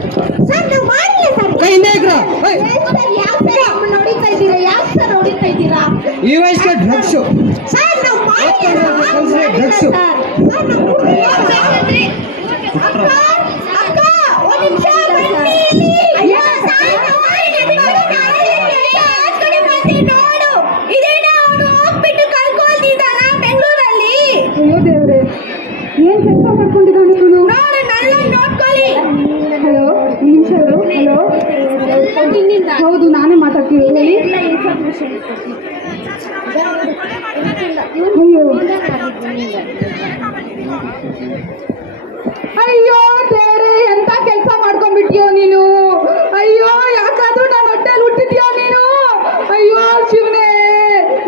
ಸರ್ ನಾವು ಮಾಡಿಲ್ಲ ಸರ್. ನೋಡಿತಾ ಇದ್ದೀರಾ? ಯಾಕೆ ಸರ್ ನೋಡಿತಾ ಇದ್ದೀರಾ? ಈ ವಯಸ್ಸಿಗೆ ಡ್ರಗ್ಸ್ ಸರ್ ನಾವು ಮಾಡಿಲ್ಲ ಡ್ರಗ್ಸ್. ಅಕ್ಕ ಒಂದು ನಿಮಿಷ ಬನ್ನಿ ಇಲ್ಲಿ. ನೋಡು ಇದೇನ ಅವನು ಹೋಗ್ಬಿಟ್ಟು ಕಳ್ಕೊಂಡಿದ್ದಾನ ಬೆಂಗಳೂರಲ್ಲಿ. ಅಯ್ಯೋ ದೇವ್ರೆ, ಏನ್ ಕೆಲಸ ಮಾಡ್ಕೊಂಡಿದ್ದಾನೆ ಇವನು? ನೋಡಿ ನನ್ನ ನೋಡ್ಕೊಳ್ಳಿ. ಹಲೋ ನಿಮಿಷ. ಹಲೋ ಹೌದು ನಾನೇ ಮಾತಾಡ್ತೀನಿ. ಅಯ್ಯೋ ದೇವ್ರೆ, ಎಂತ ಕೆಲಸ ಮಾಡ್ಕೊಂಡ್ಬಿಟ್ಟಿಯೋ ನೀನು. ಅಯ್ಯೋ ಯಾಕಾದ್ರೂ ನಾನು ಹೊಟ್ಟೆಲಿ ಹುಟ್ಟಿದ್ಯೋ ನೀನು. ಅಯ್ಯೋ ಶಿವನೇ,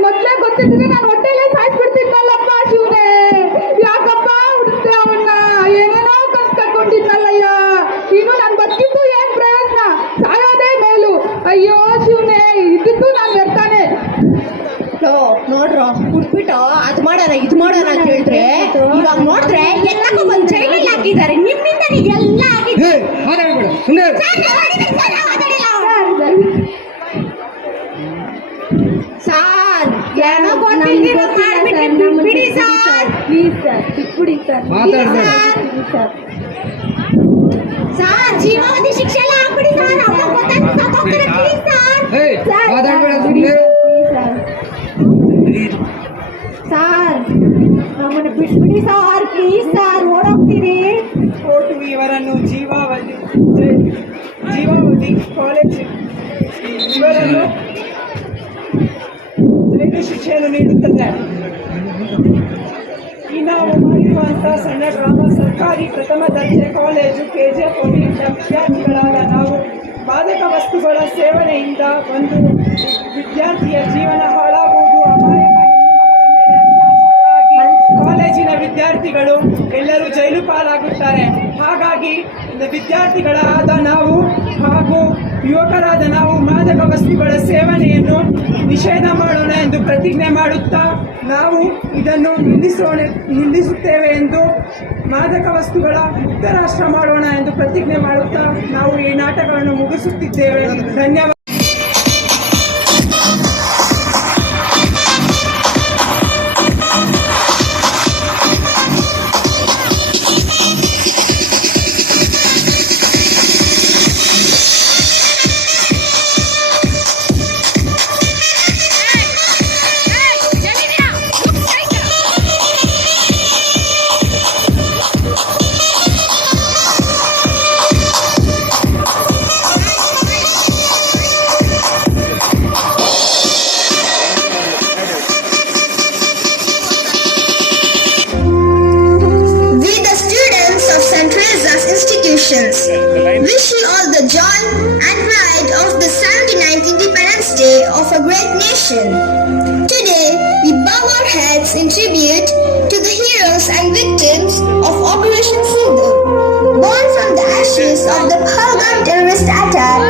ಮೊದ್ಲೇ ಗೊತ್ತಿದ್ರೆ ನಾನು ಹೊಟ್ಟೆಲೆ ಸಾಯಿಸ್ಬಿಡ್ತಿದ್ನಲ್ಲಪ್ಪ ಶಿವನೇ. ಯಾಕಪ್ಪ ಹುಟ್ಟಿಸ್ದೆ ಅವನ್ನ? ಏನೇನೋ ಕನ್ಸ್ ಕಟ್ಕೊಂಡಿದ್ನಲ್ಲಯ್ಯ. ಇನ್ನು ನಾನು ಬದುಕಿದ್ದು ಏನ್ ಪ್ರಯೋಜನ? ಸಾಯೋದೇ ಮೇಲು. ಅಯ್ಯೋ ಶಿವನೇ, ಇದ್ದಿದ್ದು ನಾನು ವ್ಯರ್ಥಾನೆ. ನೋಡ್ರ ಹುಟ್ಬಿಟ್ಟು ಅದ್ ಮಾಡೋಣ ಇದು ಮಾಡೋಣ ಅಂತ ಹೇಳಿದ್ರೆ ಇವಾಗ ನೋಡಿದ್ರೆ ಎಲ್ಲಕ್ಕೂ ಒಂದ್ ಜೈಲಲ್ಲಿ ಹಾಕಿದ್ದಾರೆ. ನಿಮ್ಮಿಂದನೇ ಎಲ್ಲ ಆಗಿದೆ. ಸಾರ್ ಏನೋ ಗೊತ್ತಿಲ್ಲ ಬಿಡಿ ಸಾರ್. ಪ್ಲೀಸ್ ಸರ್ ಬಿಟ್ಬಿಡಿ ಸರ್. ಸಾರ್ ಜೀವಾವಧಿ ಶಿಕ್ಷೆ ಎಲ್ಲ ಹಾಕ್ಬಿಡಿ ಸರ್. ಅವ್ರಿಗೆ ಗೊತ್ತಾಗ್ತದೆ ಪ್ಲೀಸ್ ಸರ್. ನಮ್ಮನ್ನು ಬಿಟ್ಬಿಡಿ ಸರ್ ಪ್ಲೀಸ್ ಸರ್, ಓಡೋಗ್ತೀರಿ. ಕೋರ್ಟು ಇವರನ್ನು ಜೀವಾವಧಿ ಕಾಲೇಜ್ ಇವರನ್ನು ಜೈಲು ಶಿಕ್ಷೆಯನ್ನು ನೀಡುತ್ತದೆ. ಇನ್ನು ಮಾಡಿರುವಂಥ ಸಣ್ಣ ಗ್ರಾಮ ಸರ್ಕಾರಿ ಪ್ರಥಮ ದರ್ಜೆ ಕಾಲೇಜು KJF ವಿದ್ಯಾರ್ಥಿಗಳಾದ ನಾವು ಮಾದಕ ವಸ್ತುಗಳ ಸೇವನೆಯಿಂದ ಒಂದು ವಿದ್ಯಾರ್ಥಿಯ ಜೀವನ ಹಾಳಾಗುವುದು, ಅಮಾಯಕ ಹೆಣ್ಣುಮಗಳ ಮೇಲೆ ಅತ್ಯಾಚಾರ ಆಗಿ ಕಾಲೇಜಿನ ವಿದ್ಯಾರ್ಥಿಗಳು ಎಲ್ಲರೂ ಜೈಲು ಪಾಲಾಗುತ್ತಾರೆ. ಹಾಗಾಗಿ ವಿದ್ಯಾರ್ಥಿಗಳಾದ ನಾವು ಹಾಗೂ ಯುವಕರಾದ ನಾವು ಮಾದಕ ವಸ್ತುಗಳ ಸೇವನೆಯನ್ನು ನಿಷೇಧ ಮಾಡೋಣ ಎಂದು ಪ್ರತಿಜ್ಞೆ ಮಾಡುತ್ತಾ ನಾವು ಇದನ್ನು ನಿಲ್ಲಿಸುತ್ತೇವೆ ಎಂದು, ಮಾದಕ ವಸ್ತುಗಳ ಮುಕ್ತ ರಾಷ್ಟ್ರ ಮಾಡೋಣ ಎಂದು ಪ್ರತಿಜ್ಞೆ ಮಾಡುತ್ತಾ ನಾವು ಈ ನಾಟಕವನ್ನು ಮುಗಿಸುತ್ತಿದ್ದೇವೆ. ಧನ್ಯವಾದ. Wish you all the joy and pride of the 79th Independence Day of a great nation. Today, we bow our heads in tribute to the heroes and victims of Operation Sindhu, born from the ashes of the Pahalgam terrorist attack,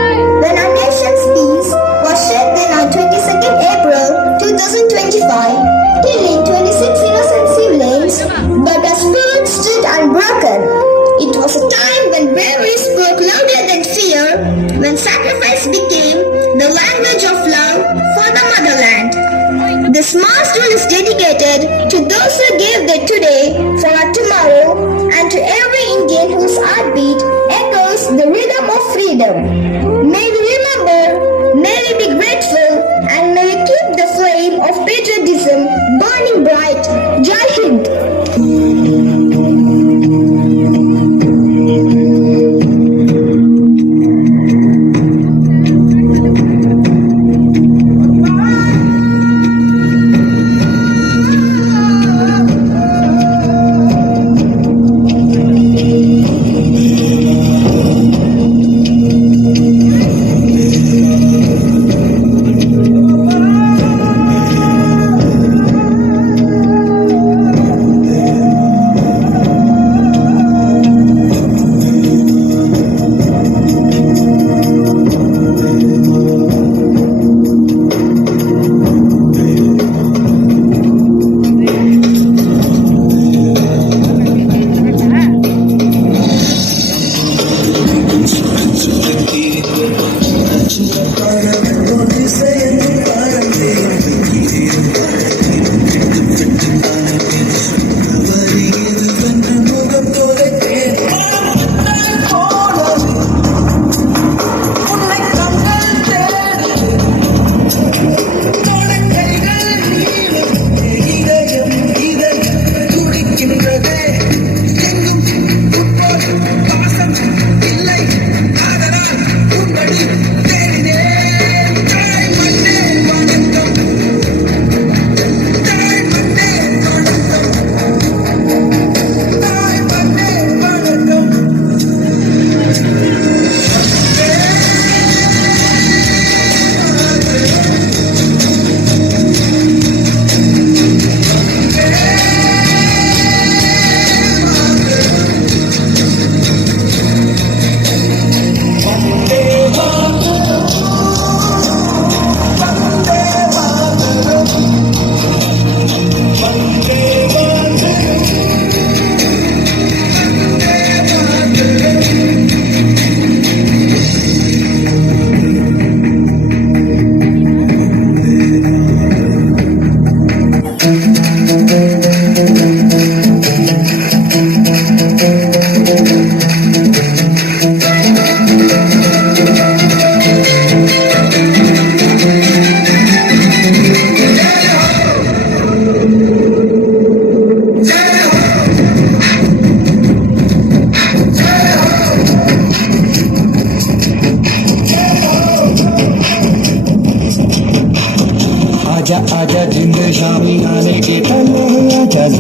when our nation's peace was shaken on 22nd April 2025, killing 26 innocent civilians, but our spirit stood unbroken. It was a time when bravery spoke louder than fear, when sacrifice became the language of love for the motherland.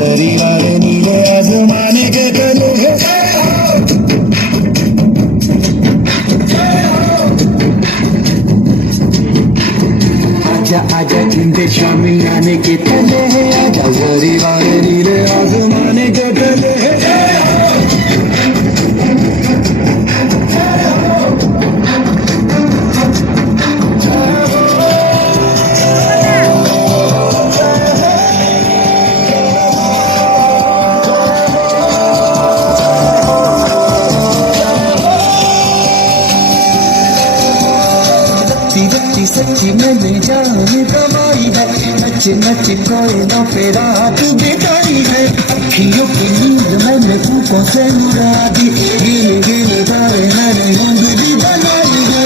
जरी वाले नीले आसमाने के तले आजा आजा जिंदे शामी आने के तले आजा जरी वाले नीले आसमाने के तले सच्ची मैंने जान गवाई है नच नच कोयलों पे रात बिताई है अखियों की नींद मैंने फूकों से उड़ा दी गिन गिन तारे मैंने उंगली बनाई है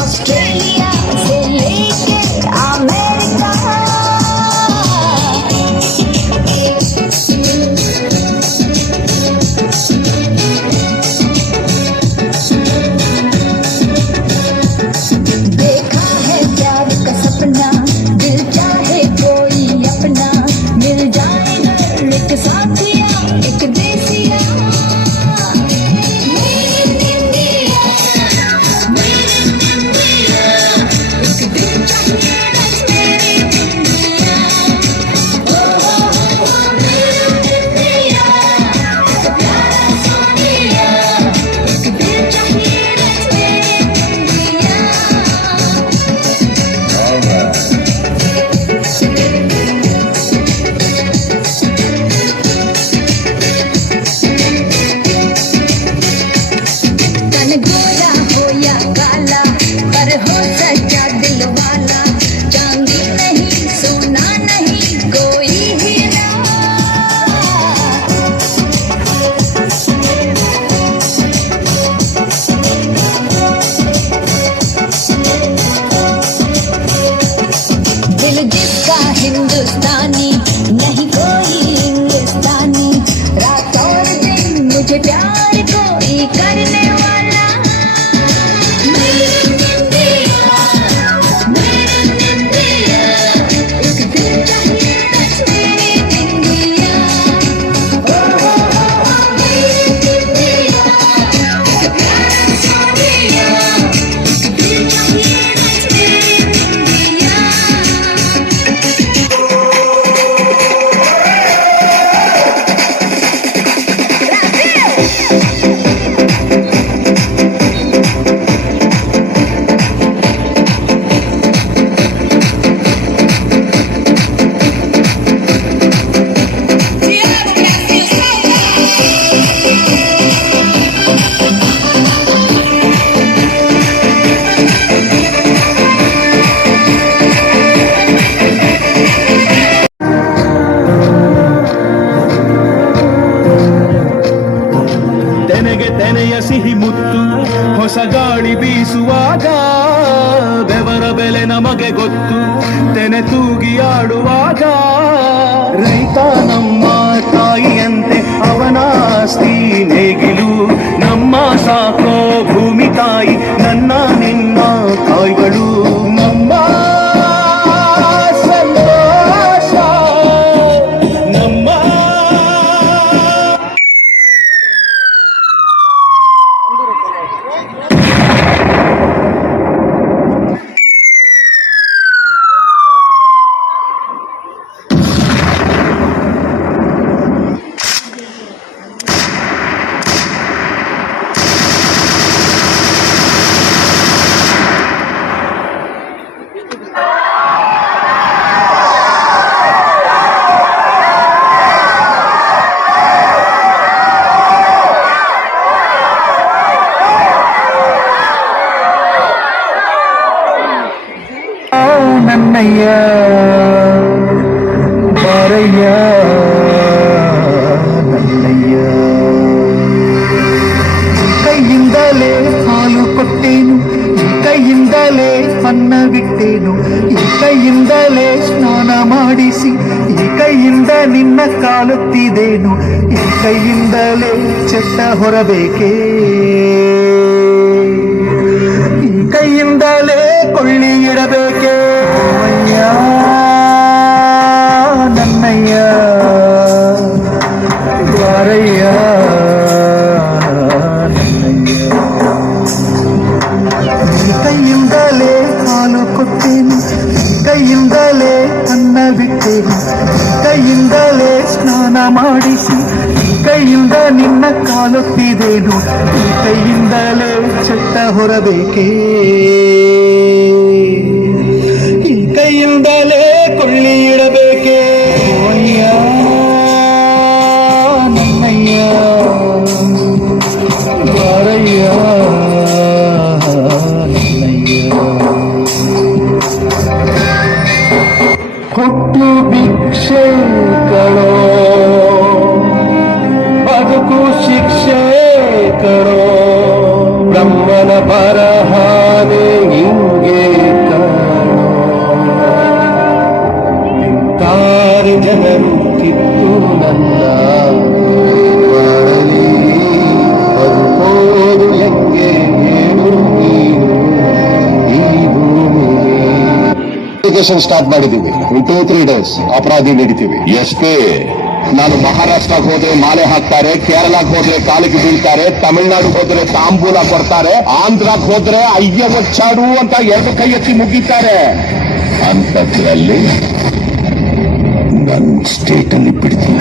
ऑस्ट्रेलिया से लेके अमेरिका देखा है प्यार का सपना दिल चाहे कोई अपना मिल जाएगा एक साथिया एक देसिया गोरा हो या काला पर हो सच्चा दिल वाला चांदी नहीं सोना नहीं कोई हीरा दिल जिसका हिंदुस्तानी नहीं कोई इंग्लिस्तानी रात और दिन मुझे प्यार कोई करने वाला ಉಸಿಯಾಡುವಾಗ ರೈತ ನಮ್ಮ ತಾಯಿಯಂತೆ ಅವನಾಸ್ತಿ ನೇಗಿಲು ನಮ್ಮ ಸಾಕೋ ಭೂಮಿ ತಾಯಿ ನನ್ನ ನಿನ್ನ ತಾಯಿಗಳು ನಮ್ಮ ಸಂತೋಷ ನಮ್ಮ ನನ್ನಯ್ಯ ಬಾರಯ್ಯ ನನ್ನಯ್ಯ ಕೈಯಿಂದಲೇ ಹಾಲು ಕೊಟ್ಟೇನು ಈ ಕೈಯಿಂದಲೇ ಅನ್ನ ಬಿಟ್ಟೇನು ಈ ಕೈಯಿಂದಲೇ ಸ್ನಾನ ಮಾಡಿಸಿ ಈ ಕೈಯಿಂದ ನಿನ್ನ ಕಾಲುತ್ತಿದೇನು ಈ ಕೈಯಿಂದಲೇ ಚೆಟ್ಟ ಹೊರಬೇಕೇ ಈ ಕೈಯಿಂದಲೇ ಕೊಳ್ಳಿ ಇಡಬೇಕೆ ಅಯ್ಯ ನನ್ನಯ್ಯ ಬಾರಯ್ಯ ನನ್ನಯ್ಯ ಈ ಕೈಯಿಂದಲೇ ಹಾಲು ಕೊಟ್ಟೇನು ಈ ಕೈಯಿಂದಲೇ ಅನ್ನ ಬಿಟ್ಟೇನು ಈ ಕೈಯಿಂದಲೇ ಸ್ನಾನ ಮಾಡಿಸಿ ಈ ಕೈಯಿಂದ ನಿನ್ನ ಕಾಲುತ್ತಿದೇನು ಈ ಕೈಯಿಂದಲೇ ಚೆಟ್ಟ ಹೊರಬೇಕೇ ಈ ಕೈಯಿಂದಲೇ ಕೊಳ್ಳಿ ಇಡಬೇಕೆ ಅಯ್ಯ ನನ್ನಯ್ಯ ಬಾರಯ್ಯ ನನ್ನಯ್ಯ ಕೊಟ್ಟು ಭಿಕ್ಷೆ ಕಳೋ ಬದುಕು ಶಿಕ್ಷೆ ಕರೋ ಬ್ರಹ್ಮನ ಬರಹಾನೆ ಹಿಂಗೆ ಕಾಣೋ ತಾರೆ ಜನರು ಕಿತ್ತು ನನ್ನ ಮಾಡಲಿ ಬದುಕೋದು ಹೆಂಗೆ ಹೇಳು ನೀನು ಈ ಭೂಮಿ ಸ್ಟಾರ್ಟ್ ಮಾಡಿದ್ದೀವಿ ಇನ್ 2-3 days ಅಪರಾಧಿ ನಡೀತೀವಿ ಎಷ್ಟೇ ನಾನು ಮಹಾರಾಷ್ಟ್ರಕ್ಕೆ ಹೋದ್ರೆ ಮಾಲೆ ಹಾಕ್ತಾರೆ, ಕೇರಳಕ್ಕೆ ಹೋದ್ರೆ ಕಾಲಿಗೆ ಬೀಳ್ತಾರೆ, ತಮಿಳ್ನಾಡಿಗೆ ಹೋದ್ರೆ ತಾಂಬೂಲ ಕೊಡ್ತಾರೆ, ಆಂಧ್ರಕ್ಕೆ ಹೋದ್ರೆ ಅಯ್ಯ ಒಚ್ಚಾಡು ಅಂತ 2 ಕೈ ಎತ್ತಿ ಮುಗಿತಾರೆ. ಅಂತದ್ರಲ್ಲಿ ನನ್ನ ಸ್ಟೇಟ್ ಅಲ್ಲಿ ಬಿಡ್ತೀನ.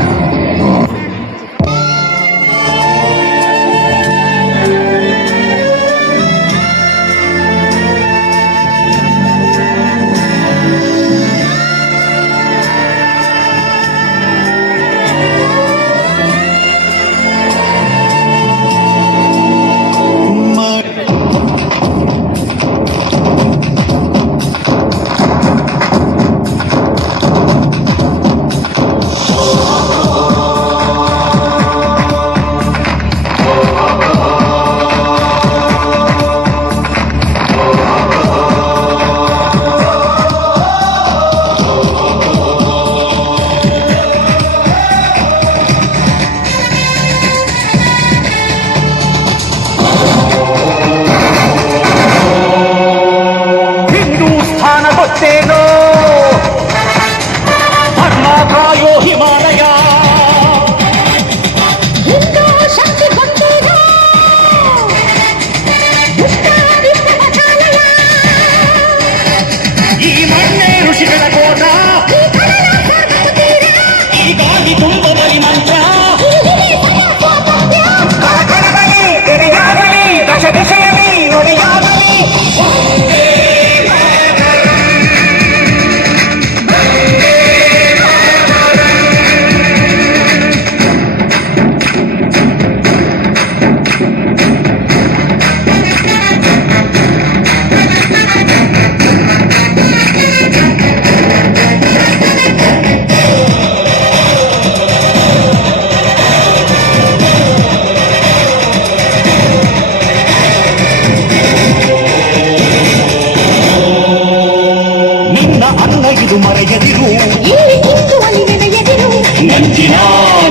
ಇಲ್ಲಿ ನಿಂತುವಲ್ಲಿ ನೆನೆಯದಿರು ನೆಂಚಿನ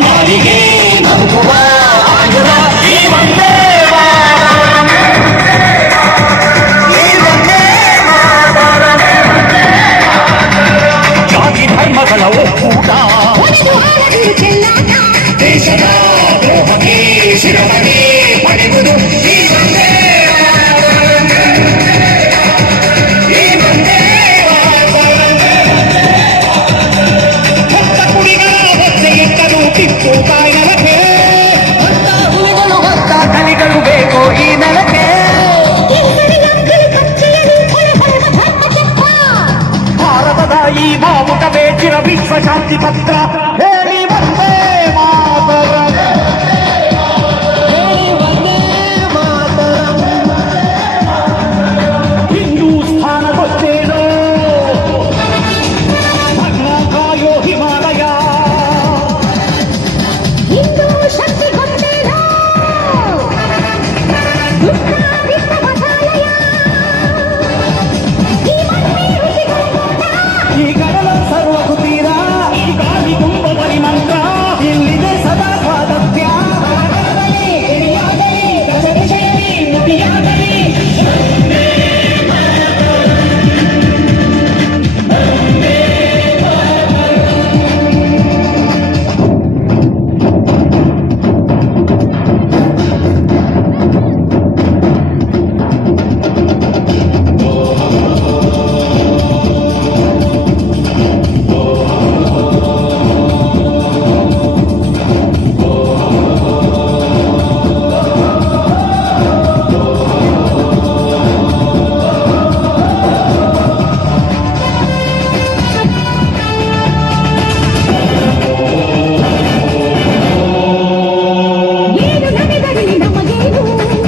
ನಾರಿಗೆ ನಂಬುವ ಆಯುಧ ಈ ಒಂದೇ ಜಾತಿ ಧರ್ಮಗಳ ಒಕ್ಕೂಟ ದೇಶದ ದ್ರೋಹಕ್ಕೆ ಶಿರಮಣಿ ಪಡೆಯುವುದು ಈ ಒಂದೇ ಹೊತ್ತ ಕುಡಿಗಳ ಹೊತ್ತೆ ಇಟ್ಟರು ಟಿಪ್ಪು ಕಾಯಿನಲಕ್ಕೆ ಹೊತ್ತ ಹುಲಿಗಳು ಹೊತ್ತ ಕಲಿಗಳು ಬೇಕೋ ಈ ನೆಲಕ್ಕೆ ಭಾರತದ ಈ ಬಾವುಟವೇ ಚಿರ ವಿಶ್ವ ಶಾಂತಿ ಪತ್ರ ಹೇಳಿ ಬಂದೇ ಮಾತರಂ ಹೇಳಿ ಬಂದೇ ಮಾತರಂ ಹಿಂದೂಸ್ಥಾನ ಗೊತ್ತೇನೋ ಧರ್ಮ ಕಾಯೋ ಹಿಮಾಲಯ ಹಿಂದೂ ಶಕ್ತಿ ಗೊತ್ತೇನೋ ಈ ಗಡಲ ಸರ್ವ ಕುತೀರ ಈ ಗಾಳಿ ತುಂಬ ಬಲಿ ಮಂತ್ರ ಇಲ್ಲಿದೆ ಸದಾ ಸ್ವಾತಂತ್ರ್ಯ ನುಡಿಯಾಗಲಿ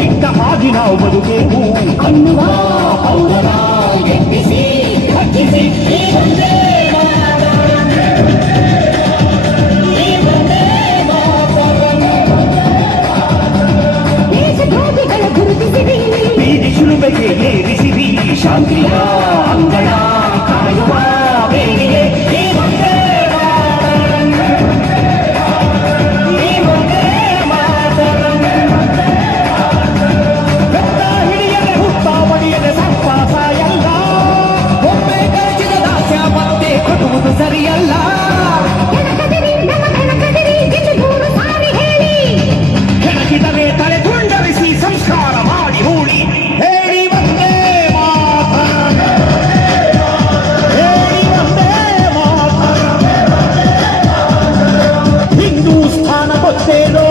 ಇಟ್ಟ ಹಾಗೆ ನಾವು ಬದುಕೇವು ಅನ್ನುವ ಪೌರರ ಎಬ್ಬಿಸಿ ಹಚ್ಚಿಸಿ ಈ ಒಂದೇ ಮಾತರಂ. ಈ ಒಂದೇ ಮಾತರಂ. ದೇಶದ್ರೋಹಿಗಳ ಗುರುತಿಸಿರಿ ಬೀದಿ ಶಿಲುಬೆಗೆ ಏರಿಸಿರಿ ಶಾಂತಿಯ ಅಂಗಣ ಕಾಯುವ ಬೇಡಿಗೆ ಈ ಒಂದೇ ಮಾತರಂ. ಈ ಒಂದೇ ಮಾತರಂ. ಬೆತ್ತ ಹಿಡಿಯದೆ ಹುತ್ತ ಒಡೆಯದೆ ಸಂಪಾಸ ಎಲ್ಲ ಒಮ್ಮೆ ಕಳಚಿದ ದಾಸ್ಯ ಮತ್ತೆ ಕೊಡುವುದು ಸರಿಯಲ್ಲ ಕೆಣಕಿದರೆ ತಲೆ ತುಂಡರಿಸಿ ಸಂಸ್ಕಾರ ಮಾಡಿ ಹೂಳಿ ಹೇಳಿ ಒಂದೇ ಮಾತರಂ. ಹೇಳಿ ಒಂದೇ ಮಾತರಂ. ಹಿಂದೂಸ್ಥಾನ ಗೊತ್ತೇನೋ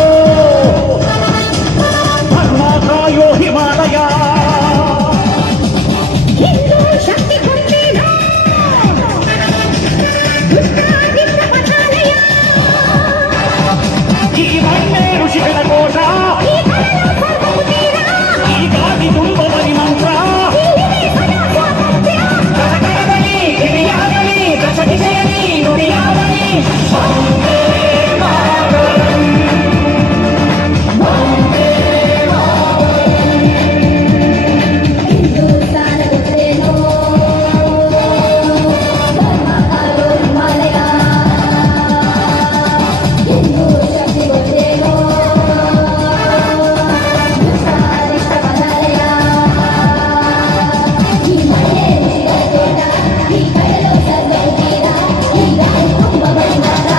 ಧರ್ಮ ಕಾಯೋ ಹಿಮಾಲಯ ಹಿಂದೂ ಶಕ್ತಿ ಗೊತ್ತೇನೋ ಈ ಮಣ್ಣೆ ಋಷಿಗಳ ಕೋಶ ಈ ಗಾಳಿ ತುಂಬ ಬಲಿ ಮಂತ್ರ ಕರಕರಗಲಿ ಗಿರಿಯಾಗಲಿ ದಶ ದಿಶೆಯಲಿ ನುಡಿಯಾಗಲಿ ಒಂದೇ ಮಾತರಂ. ಒಂದೇ ಹಿಂದೂಸ್ತಾನ ಗೊತ್ತೇನೋ ಧರ್ಮ ಕಾಯೋ ಹಿಮಾಲಯ ಹಿಂದೂ ಶಕ್ತಿ ಗೊತ್ತೇನೋ ದುಷ್ಟಾರಿಷ್ಟ ಪದಾಲಯ ಈ ಮಳೆ ಋಷಿಗಳ ತೋಟ ಈ ಕಡಲು ಸರ್ವ ಕುಟೀರ ಈ ಗಾಳಿ ತುಂಬ ಬಲಿ ಮಾತ್ರ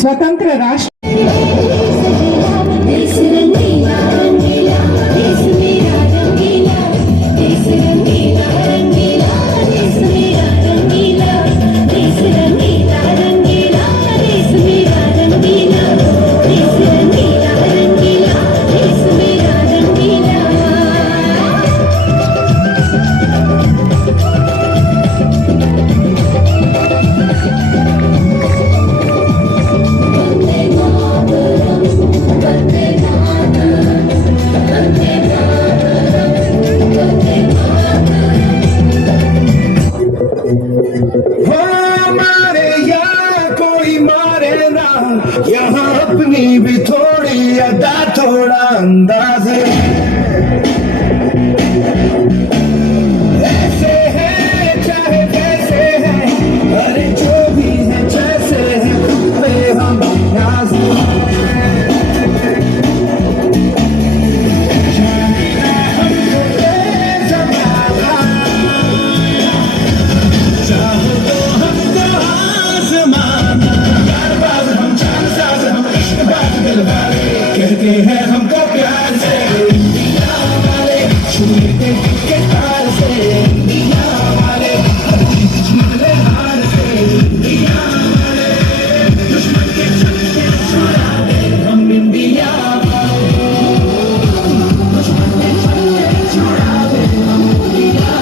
ಸ್ವತಂತ್ರ ರಾಷ್ಟ್ರ यहाँ अपनी भी थोड़ी अदा थोड़ा अंदाज ऐसे है चाहे कैसे है अरे जो भी है जैसे है पे हम नाज कहते हैं हमको प्यार से दुनिया वाले छूटे के तार से दुनिया वाले छूटे हार से दुनिया वाले दुश्मन के छक्के छुड़ा दे हम इंडिया वाले दुश्मन के छक्के छुड़ा दे हम इंडिया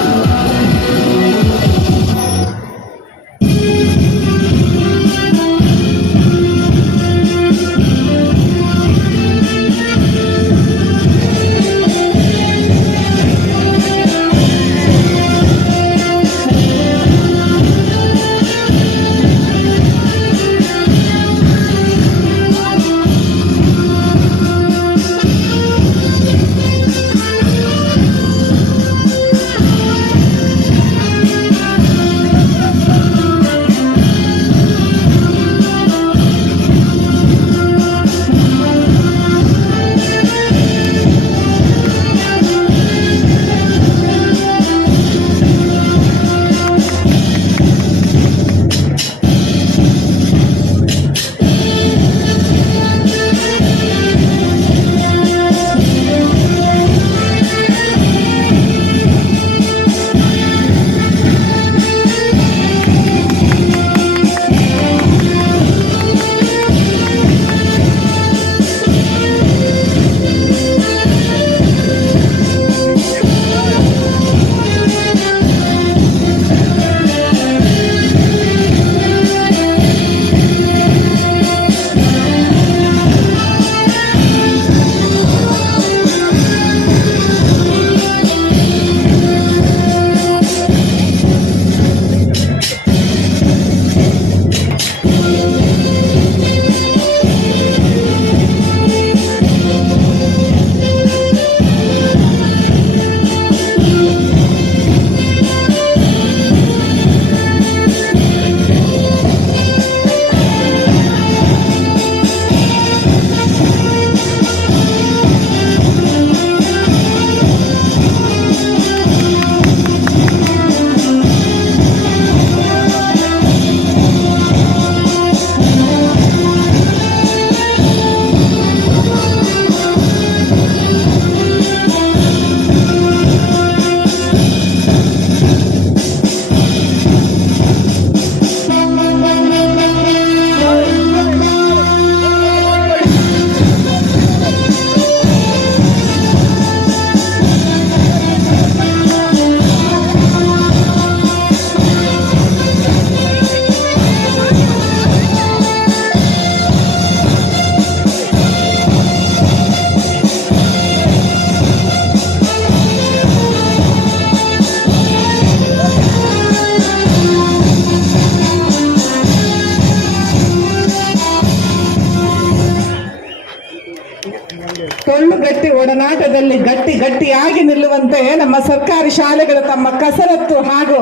ಟೊಳ್ಳುಗಟ್ಟಿ ಒಡನಾಟದಲ್ಲಿ ಗಟ್ಟಿಯಾಗಿ ನಿಲ್ಲುವಂತೆ ನಮ್ಮ ಸರ್ಕಾರಿ ಶಾಲೆಗಳು ತಮ್ಮ ಕಸರತ್ತು ಹಾಗೂ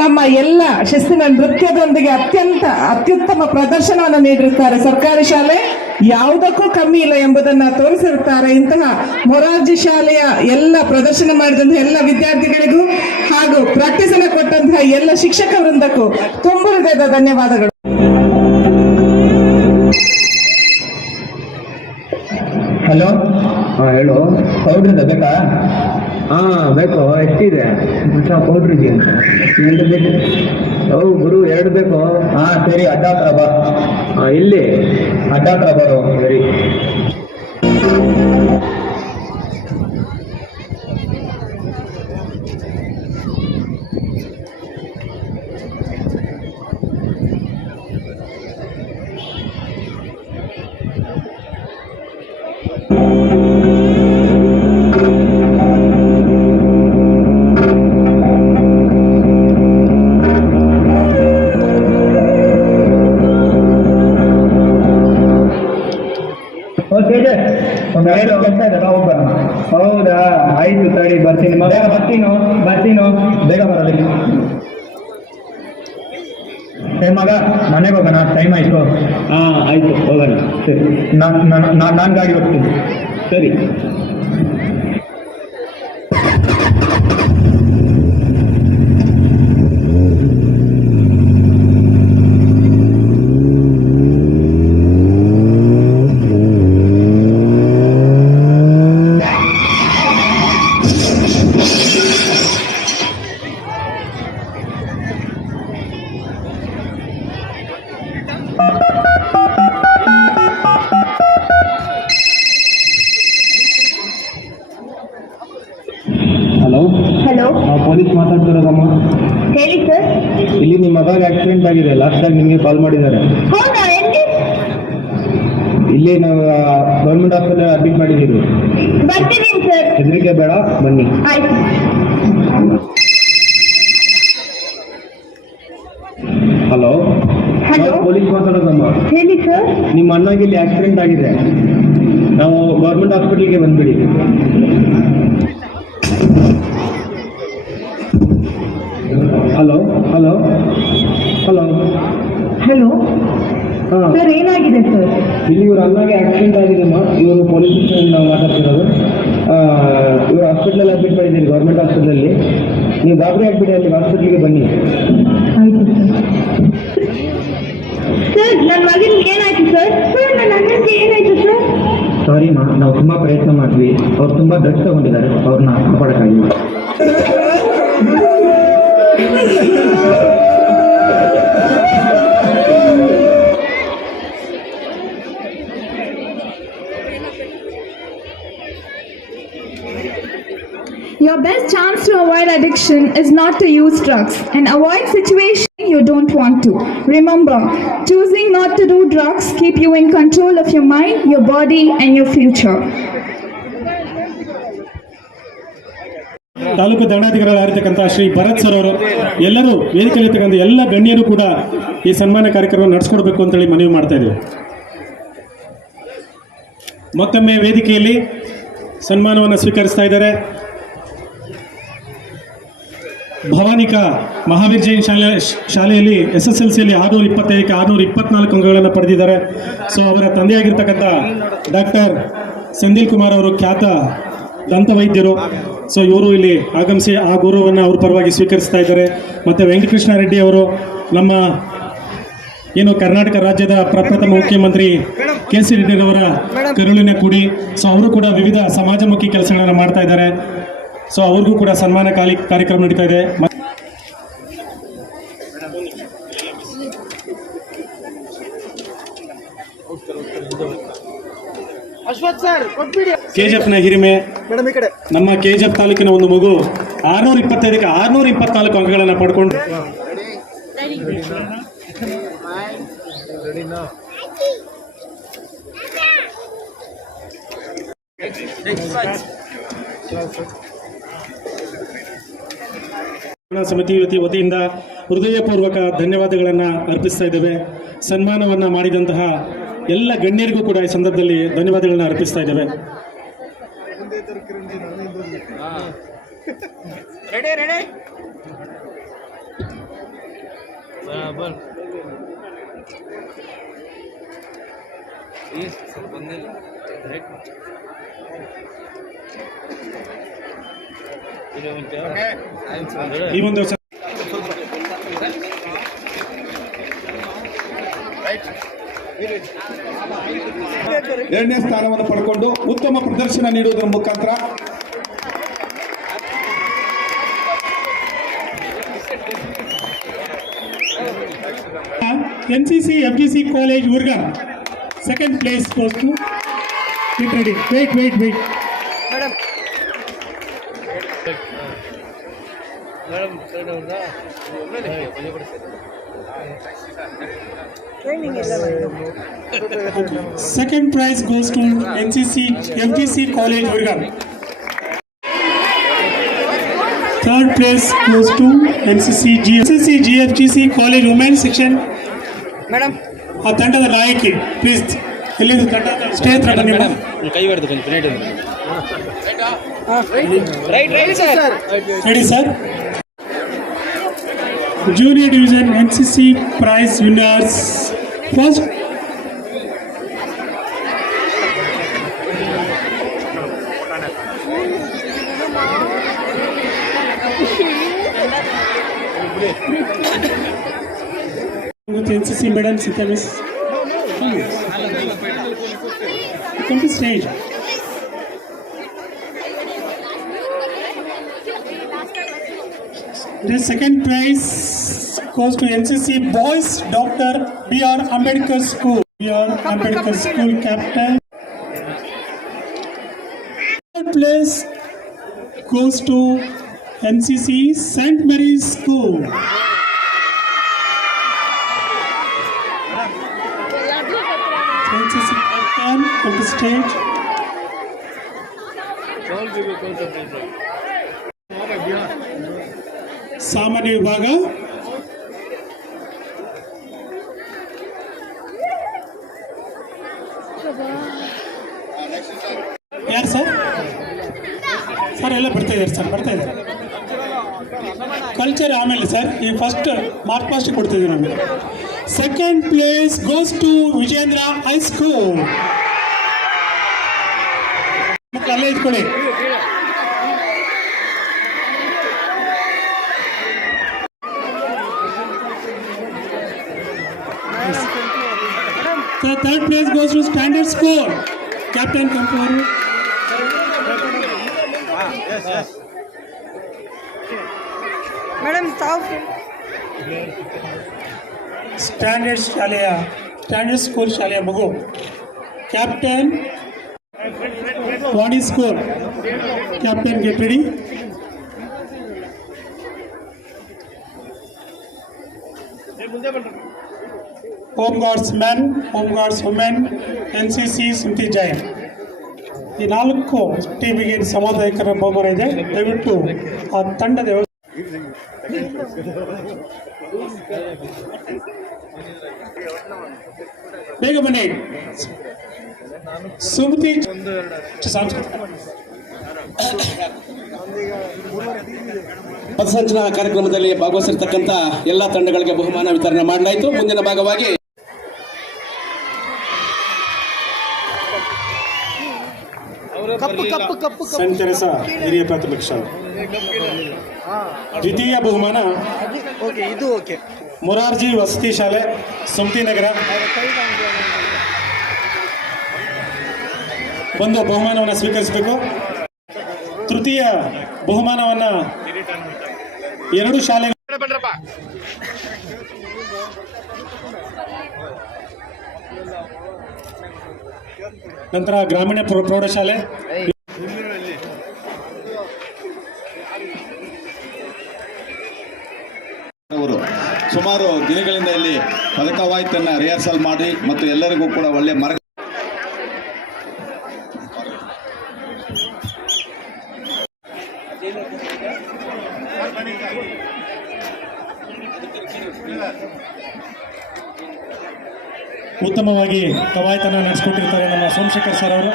ತಮ್ಮ ಎಲ್ಲ ಶಿಸ್ತಿನ ನೃತ್ಯದೊಂದಿಗೆ ಅತ್ಯುತ್ತಮ ಪ್ರದರ್ಶನವನ್ನು ನೀಡಿರುತ್ತಾರೆ. ಸರ್ಕಾರಿ ಶಾಲೆ ಯಾವುದಕ್ಕೂ ಕಮ್ಮಿ ಇಲ್ಲ ಎಂಬುದನ್ನ ತೋರಿಸಿರುತ್ತಾರೆ. ಇಂತಹ ಮೊರಾರ್ಜಿ ಶಾಲೆಯ ಎಲ್ಲ ಪ್ರದರ್ಶನ ಮಾಡಿದಂತಹ ಎಲ್ಲ ವಿದ್ಯಾರ್ಥಿಗಳಿಗೂ ಹಾಗೂ ಪ್ರಾಕ್ಟೀಸ್ ಅನ್ನು ಕೊಟ್ಟಂತಹ ಎಲ್ಲ ಶಿಕ್ಷಕ ವೃಂದಕ್ಕೂ ತುಂಬ ಹೃದಯದ ಧನ್ಯವಾದಗಳು. ಹಲೋ, ಹಾಂ ಹೇಳು. ಪೌಡ್ರಿಂದ ಬೇಕಾ? ಹಾಂ ಬೇಕು. ಎಷ್ಟಿದೆ? ಪೌಡ್ರ್ ಇದೆಯಾ? 2 ಬೇಕು. ಹೌದು ಗುರು, 2 ಬೇಕು. ಹಾಂ ಸರಿ, ಅಡ್ಡ ಹತ್ರ ಬಾ. ಹಾಂ ಇಲ್ಲಿ ಅಡ್ಡ ಹತ್ರ ಬರೋ. ಸರಿ. ಹೌದಾ, ಆಯ್ತು ತಡಿ, ಬರ್ತೀನಿ. ಬರ್ತೀನೋ ಬೇಗ ಬರೋದಿಲ್ಲ. ಮಗ ಮನೆಗೆ ಹೋಗೋಣ, ಟೈಮ್ ಆಯಿತು. ಹಾಂ ಆಯಿತು, ಹೋಗೋಣ. ಸರಿ, ನಾನು ಗಾಡಿ ಹೋಗ್ತೀನಿ. ಸರಿ. ಹಲೋ ಹಲೋ, ನಾವು ಪೊಲೀಸ್ ಮಾತಾಡ್ತಿರೋದಮ್ಮ. ಹೇಳಿ ಸರ್. ಇಲ್ಲಿ ನಿಮ್ಮ ಮಗ ಆಕ್ಸಿಡೆಂಟ್ ಆಗಿದೆ, ಲಾಸ್ಟ್ ಟೈಮ್ ನಿಮಗೆ ಕಾಲ್ ಮಾಡಿದ್ದಾರೆ. ಹೌದಾ, ಎಲ್ಲಿ? ಇಲ್ಲಿ ನಾವು ಗೌರ್ಮೆಂಟ್ ಹಾಸ್ಪಿಟಲ್ ಅಡ್ಮಿಟ್ ಮಾಡಿದ್ದೀವಿ. ಬರ್ತೀನಿ ಸರ್. ಹೆದರಿಕೆ ಬೇಡ, ಬನ್ನಿ. ಆಯ್ತು. ಹಲೋ ಹಲೋ, ಪೊಲೀಸ್ ಮಾತಾಡೋದಮ್ಮ. ಹೇಳಿ ಸರ್. ನಿಮ್ಮ ಅಣ್ಣಗೆ ಇಲ್ಲಿ ಆಕ್ಸಿಡೆಂಟ್ ಆಗಿದೆ, ನಾವು ಗೌರ್ಮೆಂಟ್ ಹಾಸ್ಪಿಟಲ್ಗೆ ಬಂದ್ಬಿಡಿ. ಹಲೋ ಹಲೋ ಹಲೋ ಹಲೋ ಹಾಂ ಸರ್, ಏನಾಗಿದೆ ಸರ್? ಇಲ್ಲಿ ಇವ್ರ ಅಣ್ಣಗೆ ಆಕ್ಸಿಡೆಂಟ್ ಆಗಿದೆಮ್ಮ. ಇವರು ಪೊಲೀಸ್ ಸ್ಟೇಷನ್ ನಾವು ಮಾತಾಡ್ತಿರೋದು. ಇವರು ಹಾಸ್ಪಿಟ್ಲಲ್ಲಿ ಅಡ್ಮಿಟ್ ಮಾಡಿದ್ದೀರಿ, ಗೌರ್ಮೆಂಟ್ ಹಾಸ್ಪಿಟ್ಲಲ್ಲಿ. ನೀವು ಗಾಬರಿ ಆಗಿಬಿಡಿ, ಅಲ್ಲಿ ಹಾಸ್ಪಿಟ್ಲಿಗೆ ಬನ್ನಿ. ಆಯ್ತು ಸರ್. ನನ್ನ ಮಗನಿಗೆ ಏನಾಯ್ತು ಸರ್? ಸರ್, ನನ್ನ ಅಣ್ಣನಿಗೆ ಏನಾಯ್ತು ಸರ್? ಸಾರಿಮ್ಮ, ನಾವು ತುಂಬ ಪ್ರಯತ್ನ ಮಾಡಿದ್ವಿ. ಅವ್ರು ತುಂಬ ಡ್ರಗ್ಸ್ ತಗೊಂಡಿದ್ದಾರೆ, ಅವ್ರನ್ನ ಕಾಪಾಡೋಕ್ಕಾಗಿಲ್ಲ. Your best chance to avoid addiction is not to use drugs and avoid situation you don't want to. Remember, choosing not to do drugs keep you in control of your mind, your body and your future. ತಾಲೂಕು ದಂಡಾಧಿಕಾರಿಗಳಾಗಿರ್ತಕ್ಕಂಥ Shri Bharat sir ಅವರು ಎಲ್ಲರೂ ವೇದಿಕೆಯಲ್ಲಿರ್ತಕ್ಕಂಥ ಎಲ್ಲ ಗಣ್ಯರು ಕೂಡ ಈ ಸನ್ಮಾನ ಕಾರ್ಯಕ್ರಮ ನಡೆಸ್ಕೊಡ್ಬೇಕು ಅಂತೇಳಿ ಮನವಿ ಮಾಡ್ತಾ ಇದ್ದೀವಿ. ಮತ್ತೊಮ್ಮೆ ವೇದಿಕೆಯಲ್ಲಿ ಸನ್ಮಾನವನ್ನು ಸ್ವೀಕರಿಸ್ತಾ ಇದ್ದಾರೆ ಭವಾನಿಕಾ ಮಹಾವೀರ್ ಜೈನ್ ಶಾಲೆಯಲ್ಲಿ SSLCಯಲ್ಲಿ 625ಕ್ಕೆ 624 ಅಂಕಗಳನ್ನು ಪಡೆದಿದ್ದಾರೆ. ಸೊ ಅವರ ತಂದೆಯಾಗಿರ್ತಕ್ಕಂಥ ಡಾಕ್ಟರ್ ಸೆಂದಿಲ್ ಕುಮಾರ್ ಅವರು ಖ್ಯಾತ ದಂತವೈದ್ಯರು. ಸೊ ಇವರು ಇಲ್ಲಿ ಆಗಮಿಸಿ ಆ ಗೌರವವನ್ನು ಅವ್ರ ಪರವಾಗಿ ಸ್ವೀಕರಿಸ್ತಾ ಇದ್ದಾರೆ. ಮತ್ತು ವೆಂಕಟಕೃಷ್ಣ ರೆಡ್ಡಿ ಅವರು ನಮ್ಮ ಏನು ಕರ್ನಾಟಕ ರಾಜ್ಯದ ಪ್ರಪ್ರಥಮ ಮುಖ್ಯಮಂತ್ರಿ KC ರೆಡ್ಡಿರವರ ಕರುಳಿನ ಕುಡಿ. ಸೊ ಅವರು ಕೂಡ ವಿವಿಧ ಸಮಾಜಮುಖಿ ಕೆಲಸಗಳನ್ನು ಮಾಡ್ತಾ ಇದ್ದಾರೆ. ಸೊ ಅವ್ರಿಗೂ ಕೂಡ ಸನ್ಮಾನ ಕಾರ್ಯಕ್ರಮ ನಡೀತಾ ಇದೆ. KGFನ ಹಿರಿಮೆ ನಮ್ಮ KGF ತಾಲೂಕಿನ ಒಂದು ಮಗು 625ಕ್ಕೆ 624 ಅಂಕಗಳನ್ನು ಪಡ್ಕೊಂಡು ಸಮಿತಿ ವತಿಯಿಂದ ಹೃದಯಪೂರ್ವಕ ಧನ್ಯವಾದಗಳನ್ನು ಅರ್ಪಿಸ್ತಾ ಇದ್ದೇವೆ. ಸನ್ಮಾನವನ್ನು ಮಾಡಿದಂತಹ ಎಲ್ಲ ಗಣ್ಯರಿಗೂ ಕೂಡ ಈ ಸಂದರ್ಭದಲ್ಲಿ ಧನ್ಯವಾದಗಳನ್ನು ಅರ್ಪಿಸ್ತಾ ಇದ್ದೇವೆ. ಈ ಒಂದು ಎರಡನೇ ಸ್ಥಾನವನ್ನು ಪಡ್ಕೊಂಡು ಉತ್ತಮ ಪ್ರದರ್ಶನ ನೀಡುವುದರ ಮುಖಾಂತರ NCC FGC College Urga. Second place goes to. Get ready. Wait. Second prize goes to NCC FGC College Urga. Third place goes to NCC GFGC College Women's Section. Madam ಆ ತಂಡದ ನಾಯಕಿ ಪ್ಲೀಸ್ ಎಲ್ಲಿಂದ ತಂಡ ಸ್ಟೇಜ್ ಹತ್ರ ಬನ್ನಿ madam. ಕೈ ಬರೆದು ಕೊಂಚ right sir ready sir. Junior Division NCC prize winners. First with NCC medal, Sita Miss. Come to stage. The second prize goes to NCC Boys Dr. B.R. Ambedkar School. B.R. Ambedkar School captain. Third place goes to NCC St. Mary's School. NCC captain on the stage. ಸಾಮಾನ್ಯ ವಿಭಾಗ ಯಾರು sir? Sir ಎಲ್ಲ ಬರ್ತಾ ಇದ್ದಾರೆ. Culture ಆಮೇಲೆ sir, ಈ first mark past ಕೊಡ್ತಿದ್ದೀವಿ ನಮಗೆ. Second place goes to Vijendra high school. ಮಕ್ಕಳು ಅಲ್ಲೇ ಇಟ್ಕೊಳ್ಳಿ. The third place goes to Standard School. Captain, come forward. Madam standard school ಶಾಲೆಯ ಮಗು. Captain Vani school. Captain get ready. Home guards men, home guards women, NCC ಸುಂತಿ ಜೈನ್. ಈ 4 ಟೀಮಿಗೆ ಸಮುದಾಯಕರ ಬಹುಮಾನ ಇದೆ. ದಯವಿಟ್ಟು ಆ ತಂಡದ ಬೇಗ ಬನ್ನಿ. ಸುಮತಿ ಸಾಂಸ್ಕೃತಿಕ ಪಥಸಂಚಲನ ಕಾರ್ಯಕ್ರಮದಲ್ಲಿ ಭಾಗವಹಿಸಿರ್ತಕ್ಕಂಥ ಎಲ್ಲ ತಂಡಗಳಿಗೆ ಬಹುಮಾನ ವಿತರಣೆ ಮಾಡಲಾಯಿತು. ಮುಂದಿನ ಭಾಗವಾಗಿ ಸೆಂಟ್ ತೆರೆಸಾ ಹಿರಿಯ ಪ್ರಾಥಮಿಕ ಶಾಲೆ. ದ್ವಿತೀಯ ಬಹುಮಾನ ಮೊರಾರ್ಜಿ ವಸತಿ ಶಾಲೆ, ಸುಮತಿ ನಗರ. ಬಂದು ಬಹುಮಾನವನ್ನು ಸ್ವೀಕರಿಸಬೇಕು. ತೃತೀಯ ಬಹುಮಾನವನ್ನು 2 ಶಾಲೆ ನಂತರ ಗ್ರಾಮೀಣ ಪ್ರೌಢಶಾಲೆ. ಅವರು ಸುಮಾರು ದಿನಗಳಿಂದ ಇಲ್ಲಿ ಪದಕವಾಯ್ತನ್ನ ರಿಹರ್ಸಲ್ ಮಾಡಿ ಮತ್ತು ಎಲ್ಲರಿಗೂ ಕೂಡ ಒಳ್ಳೆ ಮಾರ್ಗ ಉತ್ತಮವಾಗಿ ಕವಾಯತನ ನಡೆಸಿಕೊಟ್ಟಿರ್ತಾರೆ ನಮ್ಮ ಸೋಮಶೇಖರ್ ಸರ್ ಅವರು.